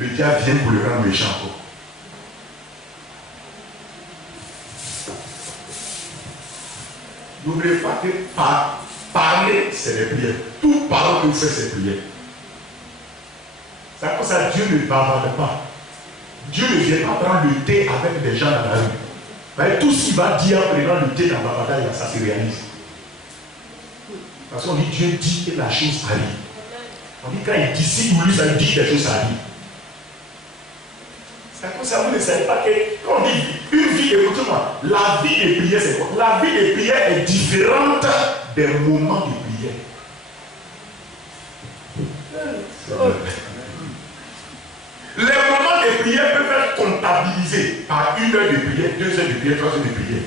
Le diable vient pour le rendre méchant encore. N'oubliez pas que parler, c'est les prières. Toute parole que vous faites, c'est prière. C'est pour ça que Dieu ne bavarde pas. Dieu ne vient pas prendre le thé avec des gens dans la rue. Mais tout ce qu'il va dire en prenant le thé dans la bataille, ça se réalise. Parce qu'on dit Dieu dit que la chose arrive. On dit quand il dit si vous lui ça dit que les choses arrivent. C'est pour ça que vous ne savez pas que quand on dit une vie, écoutez-moi, la vie de prière c'est quoi? La vie de prière est différente des moments de prière. Les moments de prière peuvent être comptabilisés par 1 heure de prière, 2 heures de prière, 3 heures de prière.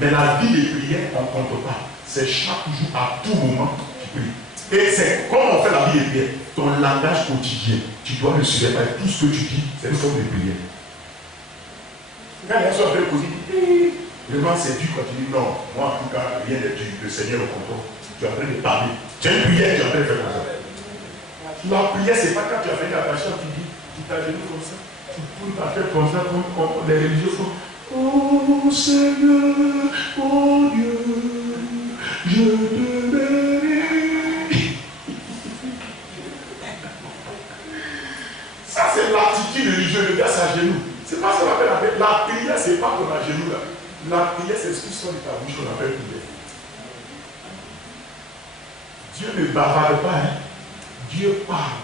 Mais la vie de prière, on ne compte pas. C'est chaque jour, à tout moment, tu pries. Et c'est comme on fait la vie de prière. Ton langage quotidien, tu dois le suivre. Tout ce que tu dis, c'est une forme de prière. Quand les gens sont en train de causer, vraiment c'est dur quand tu dis non, moi en tout cas, rien n'est dur, le Seigneur au contrôle. Tu es en train de parler. Tu as une prière, tu es en train de faire comme ça. La prière, c'est pas quand tu as fait la passion, tu dis, tu t'agenouilles comme ça, tu poules ta tête comme ça, comme les religieux font. Oh Seigneur, oh Dieu, je te bénis. Ça, c'est l'attitude religieuse, le gars s'agenouille. C'est pas ce qu'on appelle la prière. La prière, c'est pas comme la genou là. La prière, c'est ce qui sort de ta bouche qu'on appelle prière. Dieu ne bavarde pas, hein. Dieu parle.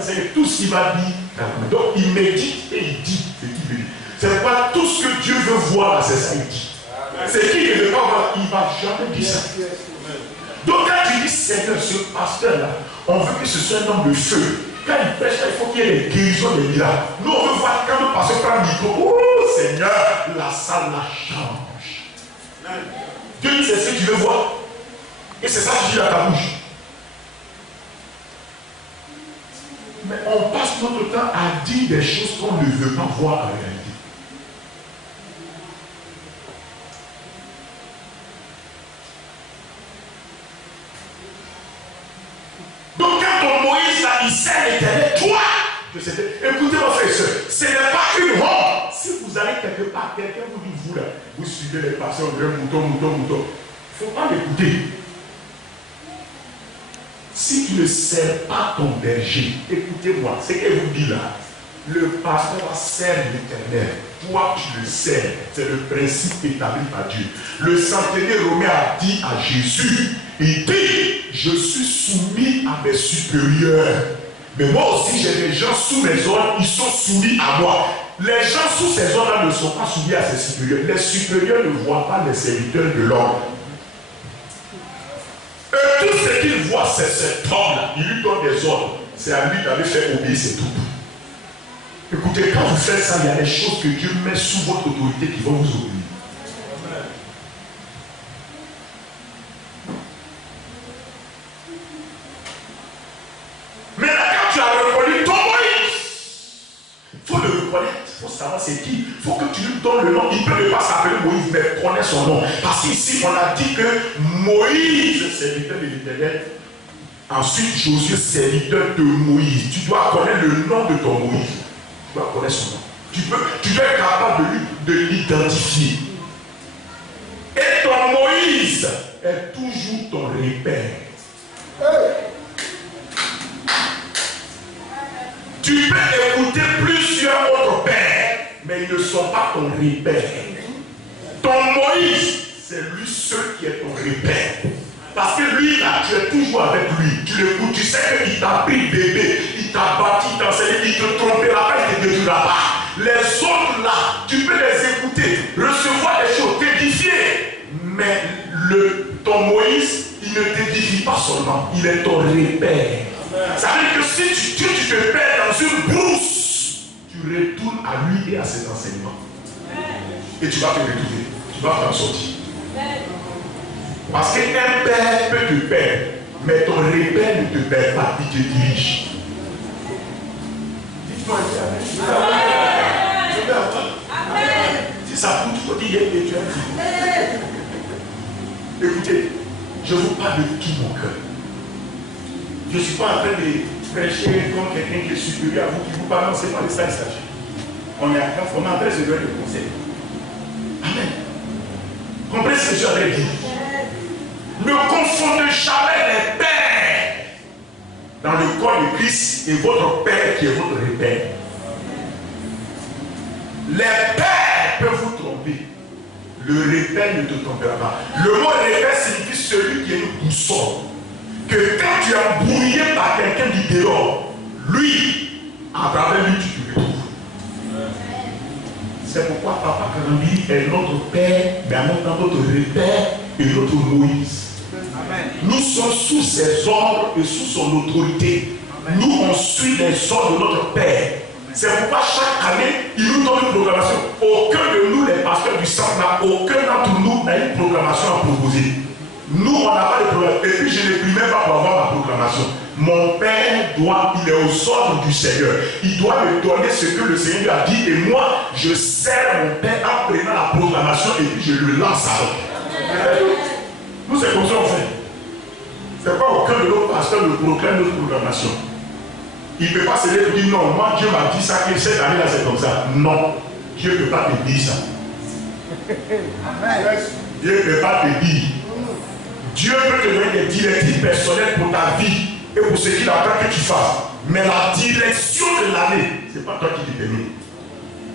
C'est tout ce qu'il va dire. Donc il médite et il dit ce qu'il veut dire. C'est pas tout ce que Dieu veut voir là, c'est ça qu'il dit. C'est qu'il ne veut pas voir, il ne va jamais dire ça. Donc quand tu dis Seigneur, ce pasteur là, on veut que ce soit un homme de feu. Quand il prêche, il faut qu'il y ait des guérisons, des miracles. Nous, on veut voir quand le pasteur prend le micro. Oh Seigneur, la salle la change. Dieu dit, c'est ce que tu veux voir. Et c'est ça que tu dis dans ta bouche. Mais on passe notre temps à dire des choses qu'on ne veut pas voir en réalité. Donc quand ton Moïse là, il sert l'Éternel, toi, écoutez-moi frères et sœurs, ce n'est pas une honte. Si vous allez quelque part, quelqu'un vous dit, vous là, vous suivez les pasteurs, on dirait mouton. Il ne faut pas l'écouter. Si tu ne sers pas ton berger, écoutez-moi, ce qu'elle vous dit là, le pasteur sert l'Éternel. Toi, tu le sers. C'est le principe établi par Dieu. Le centenier romain a dit à Jésus, il dit, je suis soumis à mes supérieurs. Mais moi aussi, j'ai des gens sous mes ordres, ils sont soumis à moi. Les gens sous ces ordres-là ne sont pas soumis à ses supérieurs. Les supérieurs ne voient pas les serviteurs de l'ordre. Et tout ce qu'il voit, c'est cet homme-là. Il lui donne des ordres. C'est à lui d'aller faire obéir ses troupes. Écoutez, quand vous faites ça, il y a des choses que Dieu met sous votre autorité qui vont vous obéir. Maintenant, quand tu as reconnu ton Moïse, il faut le reconnaître, il faut savoir c'est qui. Il faut que tu lui donnes le nom. Il peut ne pas s'appeler Moïse, mais connaître son nom. Parce qu'ici, on a dit que Moïse, serviteur de l'Éternel. Ensuite, Josué, serviteur de Moïse. Tu dois connaître le nom de ton Moïse. Tu dois connaître son nom. Tu dois être capable de l'identifier. Et ton Moïse est toujours ton repère. Tu peux écouter plusieurs autres pères, mais ils ne sont pas ton repère. Ton Moïse, c'est lui seul qui est ton repère. Parce que lui, là, tu es toujours avec lui. Tu l'écoutes, tu sais qu'il t'a pris bébé, il t'a bâti, il t'a enseigné, il te trompera pas, il ne te détruira pas. Les autres là, tu peux les écouter, recevoir des choses, t'édifier. Mais ton Moïse, il ne t'édifie pas seulement, il est ton repère. Ça veut dire que si tu te perds dans une brousse, tu retourne à lui et à ses enseignements. Et tu vas te retrouver. Tu vas t'en sortir. Parce qu'un père peut te perdre, mais ton repère ne te perd pas, il te dirige. Dites-moi Amen. Si ça coûte, il faut dire que tu as. Écoutez, je vous parle de tout mon cœur. Je ne suis pas en train de prêcher comme quelqu'un qui est supérieur à vous, qui vous parle, c'est pas de ça il s'agit. On est en train de se donner des conseils. Amen. Comprenez ce que j'avais dit. Ne confondez jamais les pères dans le corps de Christ et votre père qui est votre repère. Les pères peuvent vous tromper. Le repère ne te trompera pas. Le mot repère signifie celui qui est une boussole. Que quand tu es embrouillé par quelqu'un du dehors, lui, à travers lui, tu te retrouves. C'est pourquoi Papa Karandi est notre père, mais en même temps notre repère et notre Moïse. Amen. Nous sommes sous ses ordres et sous son autorité. Amen. Nous, on suit les ordres de notre père. C'est pourquoi chaque année, il nous donne une programmation. Aucun de nous, les pasteurs du centre, aucun d'entre nous n'a une programmation à proposer. Nous, on n'a pas de programmation. Et puis, je ne prie même pas pour avoir ma proclamation. Mon père il est aux ordres du Seigneur. Il doit me donner ce que le Seigneur lui a dit. Et moi, je sers mon père en prenant la proclamation et puis je le lance alors. Nous, c'est comme ça on fait. C'est pas aucun de nos pasteurs ne proclame notre proclamation. Il ne peut pas se lever et dire non, moi Dieu m'a dit ça, que cette année-là c'est comme ça. Non, Dieu ne peut pas te dire ça. Dieu ne peut pas te dire. Dieu peut te donner des directives personnelles pour ta vie et pour ce qu'il attend que tu fasses. Mais la direction de l'année, ce n'est pas toi qui détermine.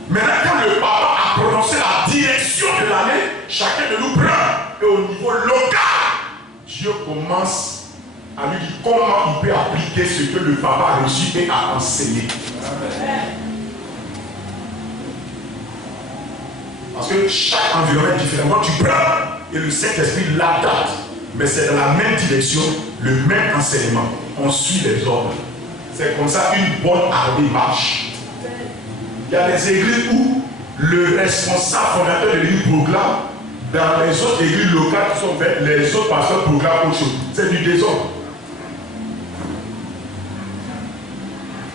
Maintenant, quand le papa a prononcé la direction de l'année, chacun de nous prend. Et au niveau local, Dieu commence à lui dire comment il peut appliquer ce que le papa a reçu et a enseigné. Parce que chaque environnement est différent. Quand tu prends et le Saint-Esprit l'adapte, mais c'est dans la même direction, le même enseignement. On suit les ordres. C'est comme ça qu'une bonne armée marche. Il y a des églises où le responsable fondateur de l'église proclame, dans les autres églises locales qui sont faites, les autres pasteurs proclament autre chose. C'est du désordre.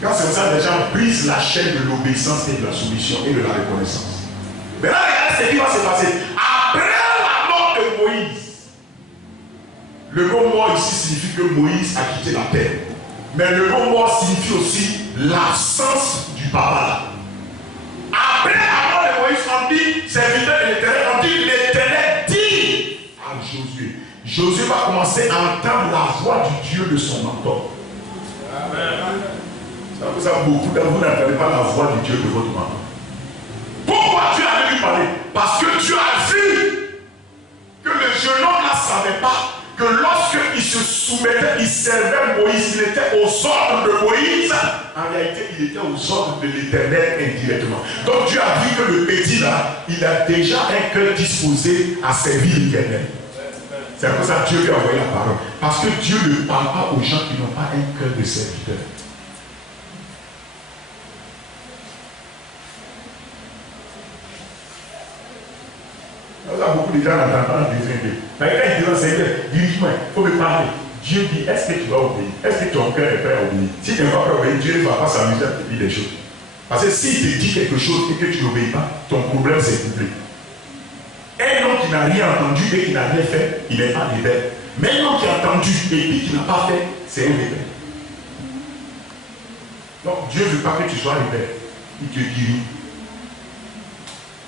Quand c'est comme ça, les gens brisent la chaîne de l'obéissance et de la soumission et de la reconnaissance. Maintenant, regardez ce qui va se passer. Après la mort de Moïse, le mot mort ici signifie que Moïse a quitté la terre. Mais le mot mort signifie aussi l'absence du papa. Après la mort de Moïse, on dit, serviteur de l'Éternel, on dit, l'Éternel dit à Josué. Josué va commencer à entendre la voix du Dieu de son mentor. Amen. C'est pour ça que beaucoup d'entre vous n'entendez pas la voix du Dieu de votre mentor. Pourquoi Dieu avait lui parler? Parce que Dieu a vu que le jeune homme là ne savait pas que lorsqu'il se soumettait, il servait Moïse, il était aux ordres de Moïse. En réalité, il était aux ordres de l'Éternel indirectement. Donc Dieu a vu que le petit là, il a déjà un cœur disposé à servir l'Éternel. C'est pour ça que Dieu lui a envoyé la parole. Parce que Dieu ne parle pas aux gens qui n'ont pas un cœur de serviteur. Beaucoup de gens n'entendent pas désigner. Mais quand ils disent Seigneur, dirige-moi, il faut me parler. Dieu dit, est-ce que tu vas obéir? Est-ce que ton cœur est prêt à obéir? Si tu n'es pas prêt à obéir, Dieu ne va pas s'amuser à te dire des choses. Parce que s'il te dit quelque chose et que tu n'obéis pas, ton problème s'est doublé. Un homme qui n'a rien entendu et qui n'a rien fait, il n'est pas rebelle. Mais un homme qui a entendu et puis qui n'a pas fait, c'est un rebelle. Donc Dieu ne veut pas que tu sois rebelle. Il te dirige.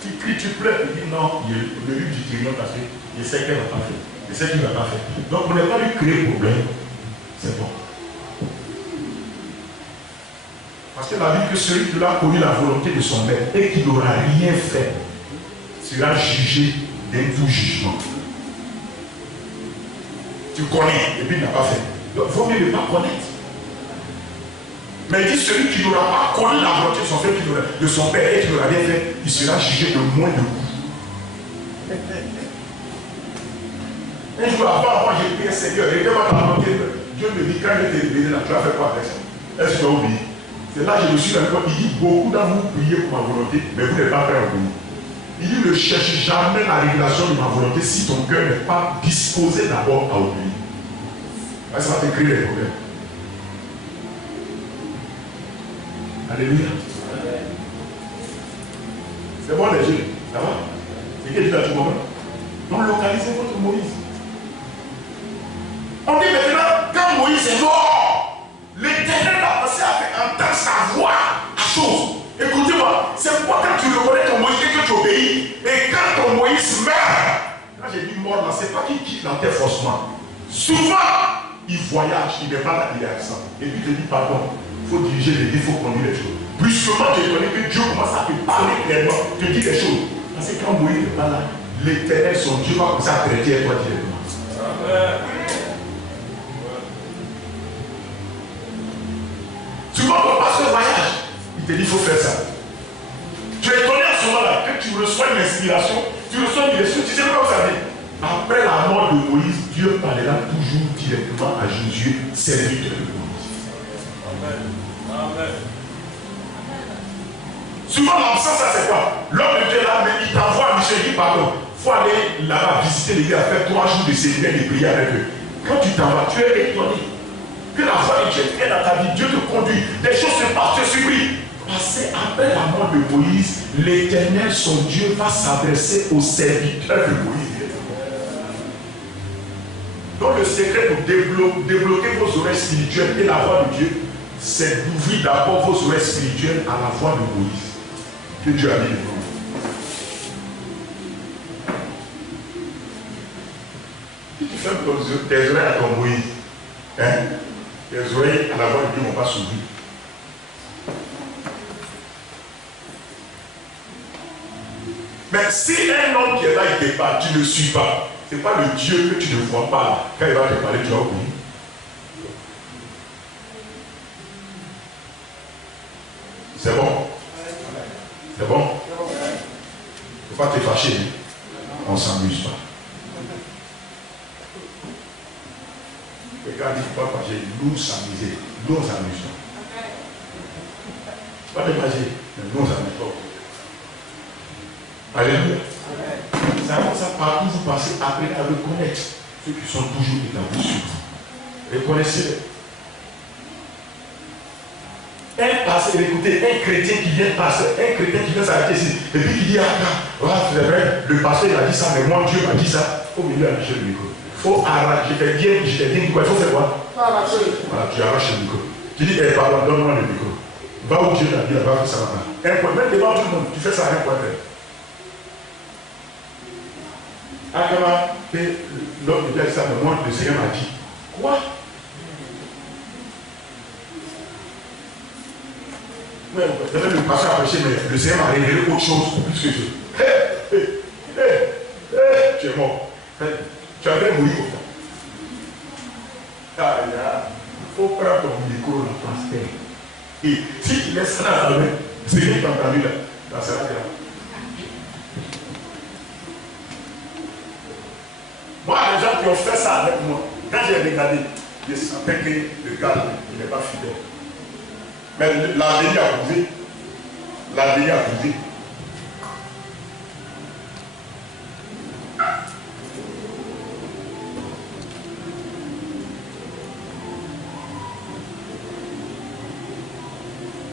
Tu cries, tu pleures, tu dis non, je lui dis non parce que je sais qu'elle ne va pas faire. Je sais qu'il ne va pas faire. Donc on n'est pas lui créer problème. C'est bon. Parce que la Bible que celui qui a connu la volonté de son maître et qui n'aura rien fait sera jugé d'un tout jugement. Tu connais et puis il n'a pas fait. Donc il vaut mieux ne pas connaître. Mais il dit celui qui n'aura pas connu la volonté de son père et qui n'aura rien fait, il sera jugé de moins de goût. Un jour avant, moi j'ai prié Seigneur, et quand Dieu me dit quand je t'ai libéré là, tu as fait quoi avec ça? Est-ce que tu as oublié? C'est là que je me suis rendu compte. Il dit beaucoup d'entre vous priez pour ma volonté, mais vous n'êtes pas prêt à obéir. Il dit ne cherche jamais la révélation de ma volonté si ton cœur n'est pas disposé d'abord à obéir. Ça va te créer des problèmes. Alléluia. C'est bon les jeunes. Ça va? Et qu'est-ce que tu as tout moment? Donc localisez votre Moïse. On dit maintenant, quand Moïse est mort, l'Éternel a passé à entendre sa voix à chose. Écoutez-moi, c'est pourquoi quand tu reconnais ton Moïse et que tu obéis, et quand ton Moïse meurt, quand j'ai dit mort là, c'est pas qu'il quitte la terre forcément. Souvent, il voyage, il n'est pas là, il est absent. Et puis il te dit pardon, il faut diriger les vies, il faut conduire les choses. Brusquement, tu connais que Dieu commence à te parler clairement, te dire des choses. Parce que quand Moïse n'est pas là, l'Éternel, son Dieu, va commencer à traiter avec toi directement. Souvent, ton pasteur voyage, il te dit il faut faire ça. Tu es étonné à ce moment-là que tu reçois une inspiration, tu reçois une leçon, tu sais pas où ça vient. Après la mort de Moïse, Dieu parlera toujours directement à Josué, serviteur de Moïse. Amen. Souvent, l'absence, ça c'est quoi? L'homme de Dieu là, mais il t'envoie à Michel, il dit pardon. Il faut aller là-bas visiter les gars, faire 3 jours de séminaire et prier avec eux. Quand tu t'en vas, tu es étonné. Que la foi de Dieu est dans ta vie, Dieu te conduit. Des choses se passent, tu es surpris. Parce qu'après la mort de Moïse, l'Éternel, son Dieu, va s'adresser aux serviteurs de Moïse. Donc le secret pour débloquer vos oreilles spirituelles et la voix de Dieu, c'est d'ouvrir d'abord vos oreilles spirituelles à la voix de Moïse. Que Dieu a mis de vous. Si tu fermes tes oreilles à ton Moïse, hein, tes oreilles à la voix de Dieu ne vont pas s'ouvrir. Mais si un homme qui est là, il te parle, tu ne suis pas. Ce n'est pas le Dieu que tu ne vois pas. Quand il va te parler, tu vas obéir. C'est bon? C'est bon? Il ne faut pas te fâcher. On ne s'amuse pas. Et quand il ne faut pas fâcher, nous s'amuser. Nous on s'amuse pas. Pas te fâcher, mais nous on s'amuse pas. Alléluia. C'est comme ça, partout vous passez, apprenez à reconnaître ceux qui sont toujours établis sur vous. Reconnaissez-les. Un pasteur, écoutez, un chrétien qui vient passer, un chrétien qui vient s'arrêter ici, et puis qui dit, ah, c'est vrai, le pasteur il a dit ça, mais moi Dieu m'a dit ça. Il faut venir arracher le micro. Il faut arracher, je t'ai dit quoi, il faut faire quoi? Voilà, tu arraches le micro. Tu dis, pardon, donne-moi le micro. Va où Dieu t'a dit, va faire ça maintenant. Un point, même devant tout le monde, tu fais ça à un point fait. Akama, l'homme de Dieu a dit ça, mais moi, le Seigneur m'a dit. Quoi? Ouais, le pasteur a prêché, mais le Seigneur m'a révélé autre chose pour plus que je. Tu es mort. Tu as bien mourir comme ça. Il faut prendre ton micro, la pasteur. Et si tu laisses ça dans ta main, c'est qui t'a entendu là, ça sera grave. Moi, les gens qui ont fait ça avec moi, quand j'ai regardé, je sentais que le gars, il n'est pas fidèle. Mais l'ADI a prouvé. L'ADI a prouvé.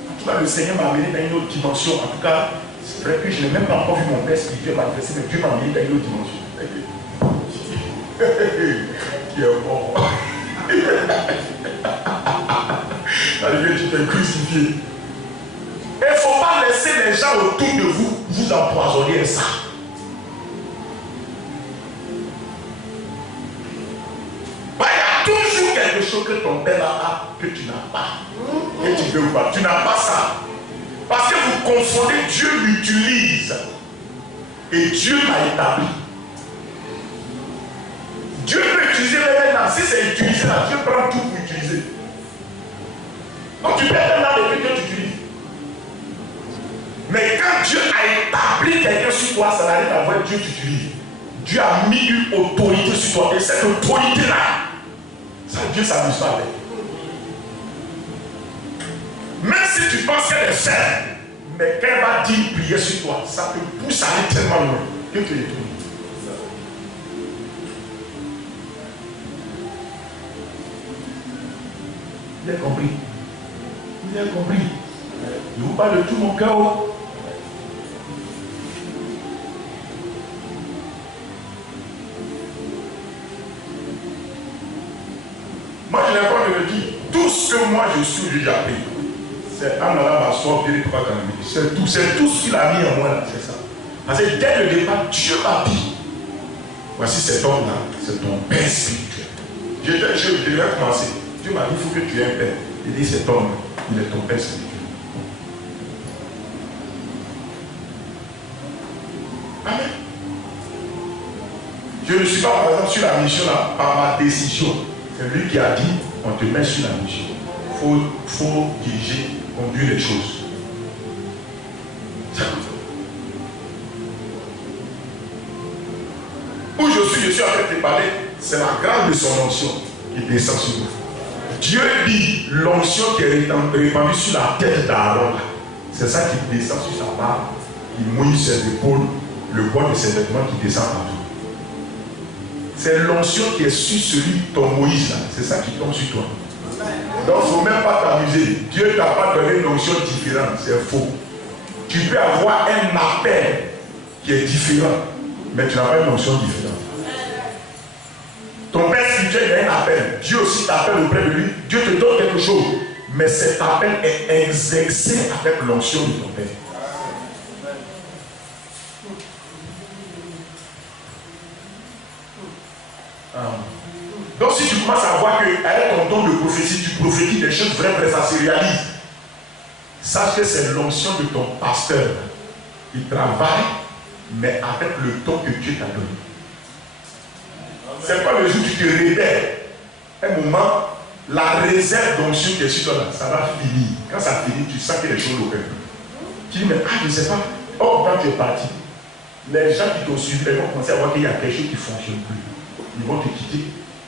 En tout cas, le Seigneur m'a amené dans une autre dimension. En tout cas, c'est vrai que je n'ai même pas encore vu mon père spirituel manifester, mais Dieu m'a amené dans une autre dimension. Qui est mort. Alléluia, tu t'es crucifié. Il ne faut pas laisser les gens autour de vous vous empoisonner ça. Il y a toujours quelque chose que ton père a que tu n'as pas. Et tu ne veux pas. Tu n'as pas ça. Parce que vous confondez, Dieu l'utilise. Et Dieu l'a établi. Dieu peut utiliser les maintenant. Si c'est utilisé là, Dieu prend tout pour utiliser. Donc tu peux être là depuis que tu utilises. Mais quand Dieu a établi quelqu'un sur toi, ça n'arrive à voir Dieu t'utilise. Dieu a mis une autorité sur toi. Et cette autorité-là, ça Dieu s'amuse pas avec. Même si tu penses qu'elle est faible, mais qu'elle va dire une prière sur toi, ça te pousse à aller tellement loin que tu es tout. Vous avez compris? Vous avez compris? Je vous parle de tout mon cœur. Moi, je n'ai pas de le dire. Tout ce que moi je suis déjà appris, c'est en allant m'asseoir, c'est tout ce qu'il a mis en moi là, c'est ça. Parce que dès le départ, Dieu m'a dit, voici cet homme-là, c'est ton père spirituel. Je devais commencer. Dieu m'a dit, il faut que tu aies un père. Il dit, cet homme, il est ton père spirituel. Amen. Je ne suis pas par exemple sur la mission là, par ma décision. C'est lui qui a dit, on te met sur la mission. Il faut diriger, conduire les choses. Où je suis en train de te parler, c'est la grâce de son onction qui descend sur nous. Dieu dit, l'onction qui est répandue sur la tête d'Aaron, c'est ça qui descend sur sa barbe, qui mouille ses épaules, le poids de ses vêtements qui descend partout. C'est l'onction qui est sur celui, ton Moïse là, c'est ça qui tombe sur toi. Donc il ne faut même pas t'amuser. Dieu ne t'a pas donné une onction différente, c'est faux. Tu peux avoir un appel qui est différent, mais tu n'as pas une onction différente. Ton père spirituel, il a un appel. Dieu aussi t'appelle auprès de lui. Dieu te donne quelque chose. Mais cet appel est exercé avec l'onction de ton père. Donc si tu commences à voir qu'avec ton don de prophétie, tu prophétises des choses vraies, ça se réalise. Sache que c'est l'onction de ton pasteur qui travaille, mais avec le don que Dieu t'a donné. C'est pas le jour où tu te réveilles. Un moment, la réserve d'onction qui est sur toi, ça va finir. Quand ça finit, tu sens que les choses l'opèrent. Tu dis, mais je ne sais pas. Or, quand tu es parti, les gens qui t'ont suivi, ils vont commencer à voir qu'il y a quelque chose qui ne fonctionne plus. Ils vont te quitter.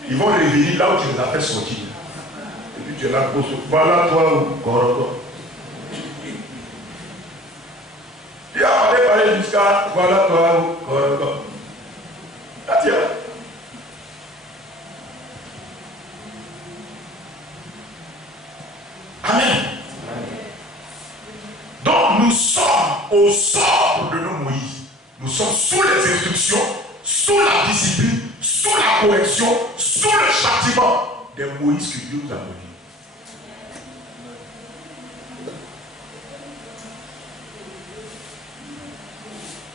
Ils vont revenir là où tu les as fait sortir. Et puis tu es là, voilà toi, Gorogo. Il a parlé jusqu'à voilà toi, Gorogo. Ah tiens. Amen. Donc nous sommes au sort de nos Moïse. Nous sommes sous les instructions, sous la discipline, sous la correction, sous le châtiment des Moïse que Dieu nous a donné.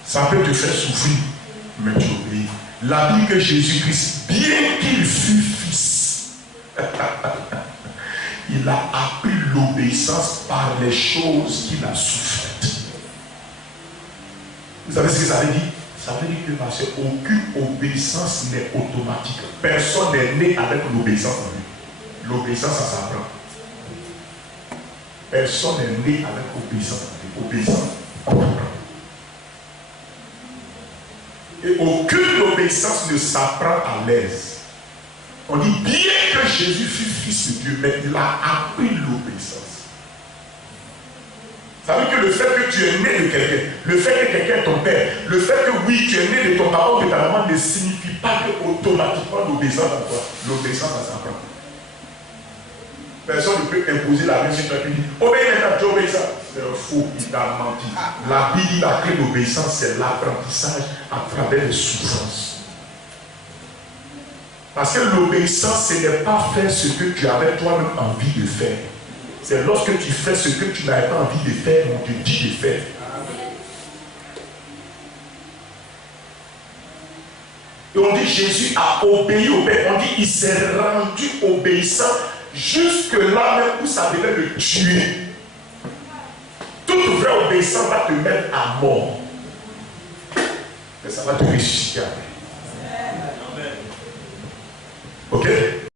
Ça peut te faire souffrir, mais tu obéis. La Bible que Jésus-Christ, bien qu'il fût fils, il a appris l'obéissance par les choses qu'il a souffert. Vous savez ce que ça veut dire? Ça veut dire que parce qu'aucune obéissance n'est automatique. Personne n'est né avec l'obéissance en lui. L'obéissance, ça s'apprend. Personne n'est né avec l'obéissance en lui. Obéissance, on apprend. Et aucune obéissance ne s'apprend à l'aise. On dit bien que Jésus fut fils de Dieu, mais il a appris l'obéissance. Ça veut dire que le fait que tu es né de quelqu'un, le fait que quelqu'un est ton père, le fait que oui, tu es né de ton papa ou de ta maman ne signifie pas que automatiquement l'obéissance à toi. L'obéissance, ça s'apprend. Personne ne peut imposer la main sur toi et dire obéis maintenant, tu obéis ça. C'est faux, il t'a menti. La Bible dit que l'obéissance, c'est l'apprentissage à travers les souffrances. Parce que l'obéissance, ce n'est pas faire ce que tu avais toi-même envie de faire. C'est lorsque tu fais ce que tu n'avais pas envie de faire, on te dit de faire. Et on dit Jésus a obéi au Père. On dit il s'est rendu obéissant jusque là même où ça devait le tuer. Toute vraie obéissance va te mettre à mort. Mais ça va te ressusciter après.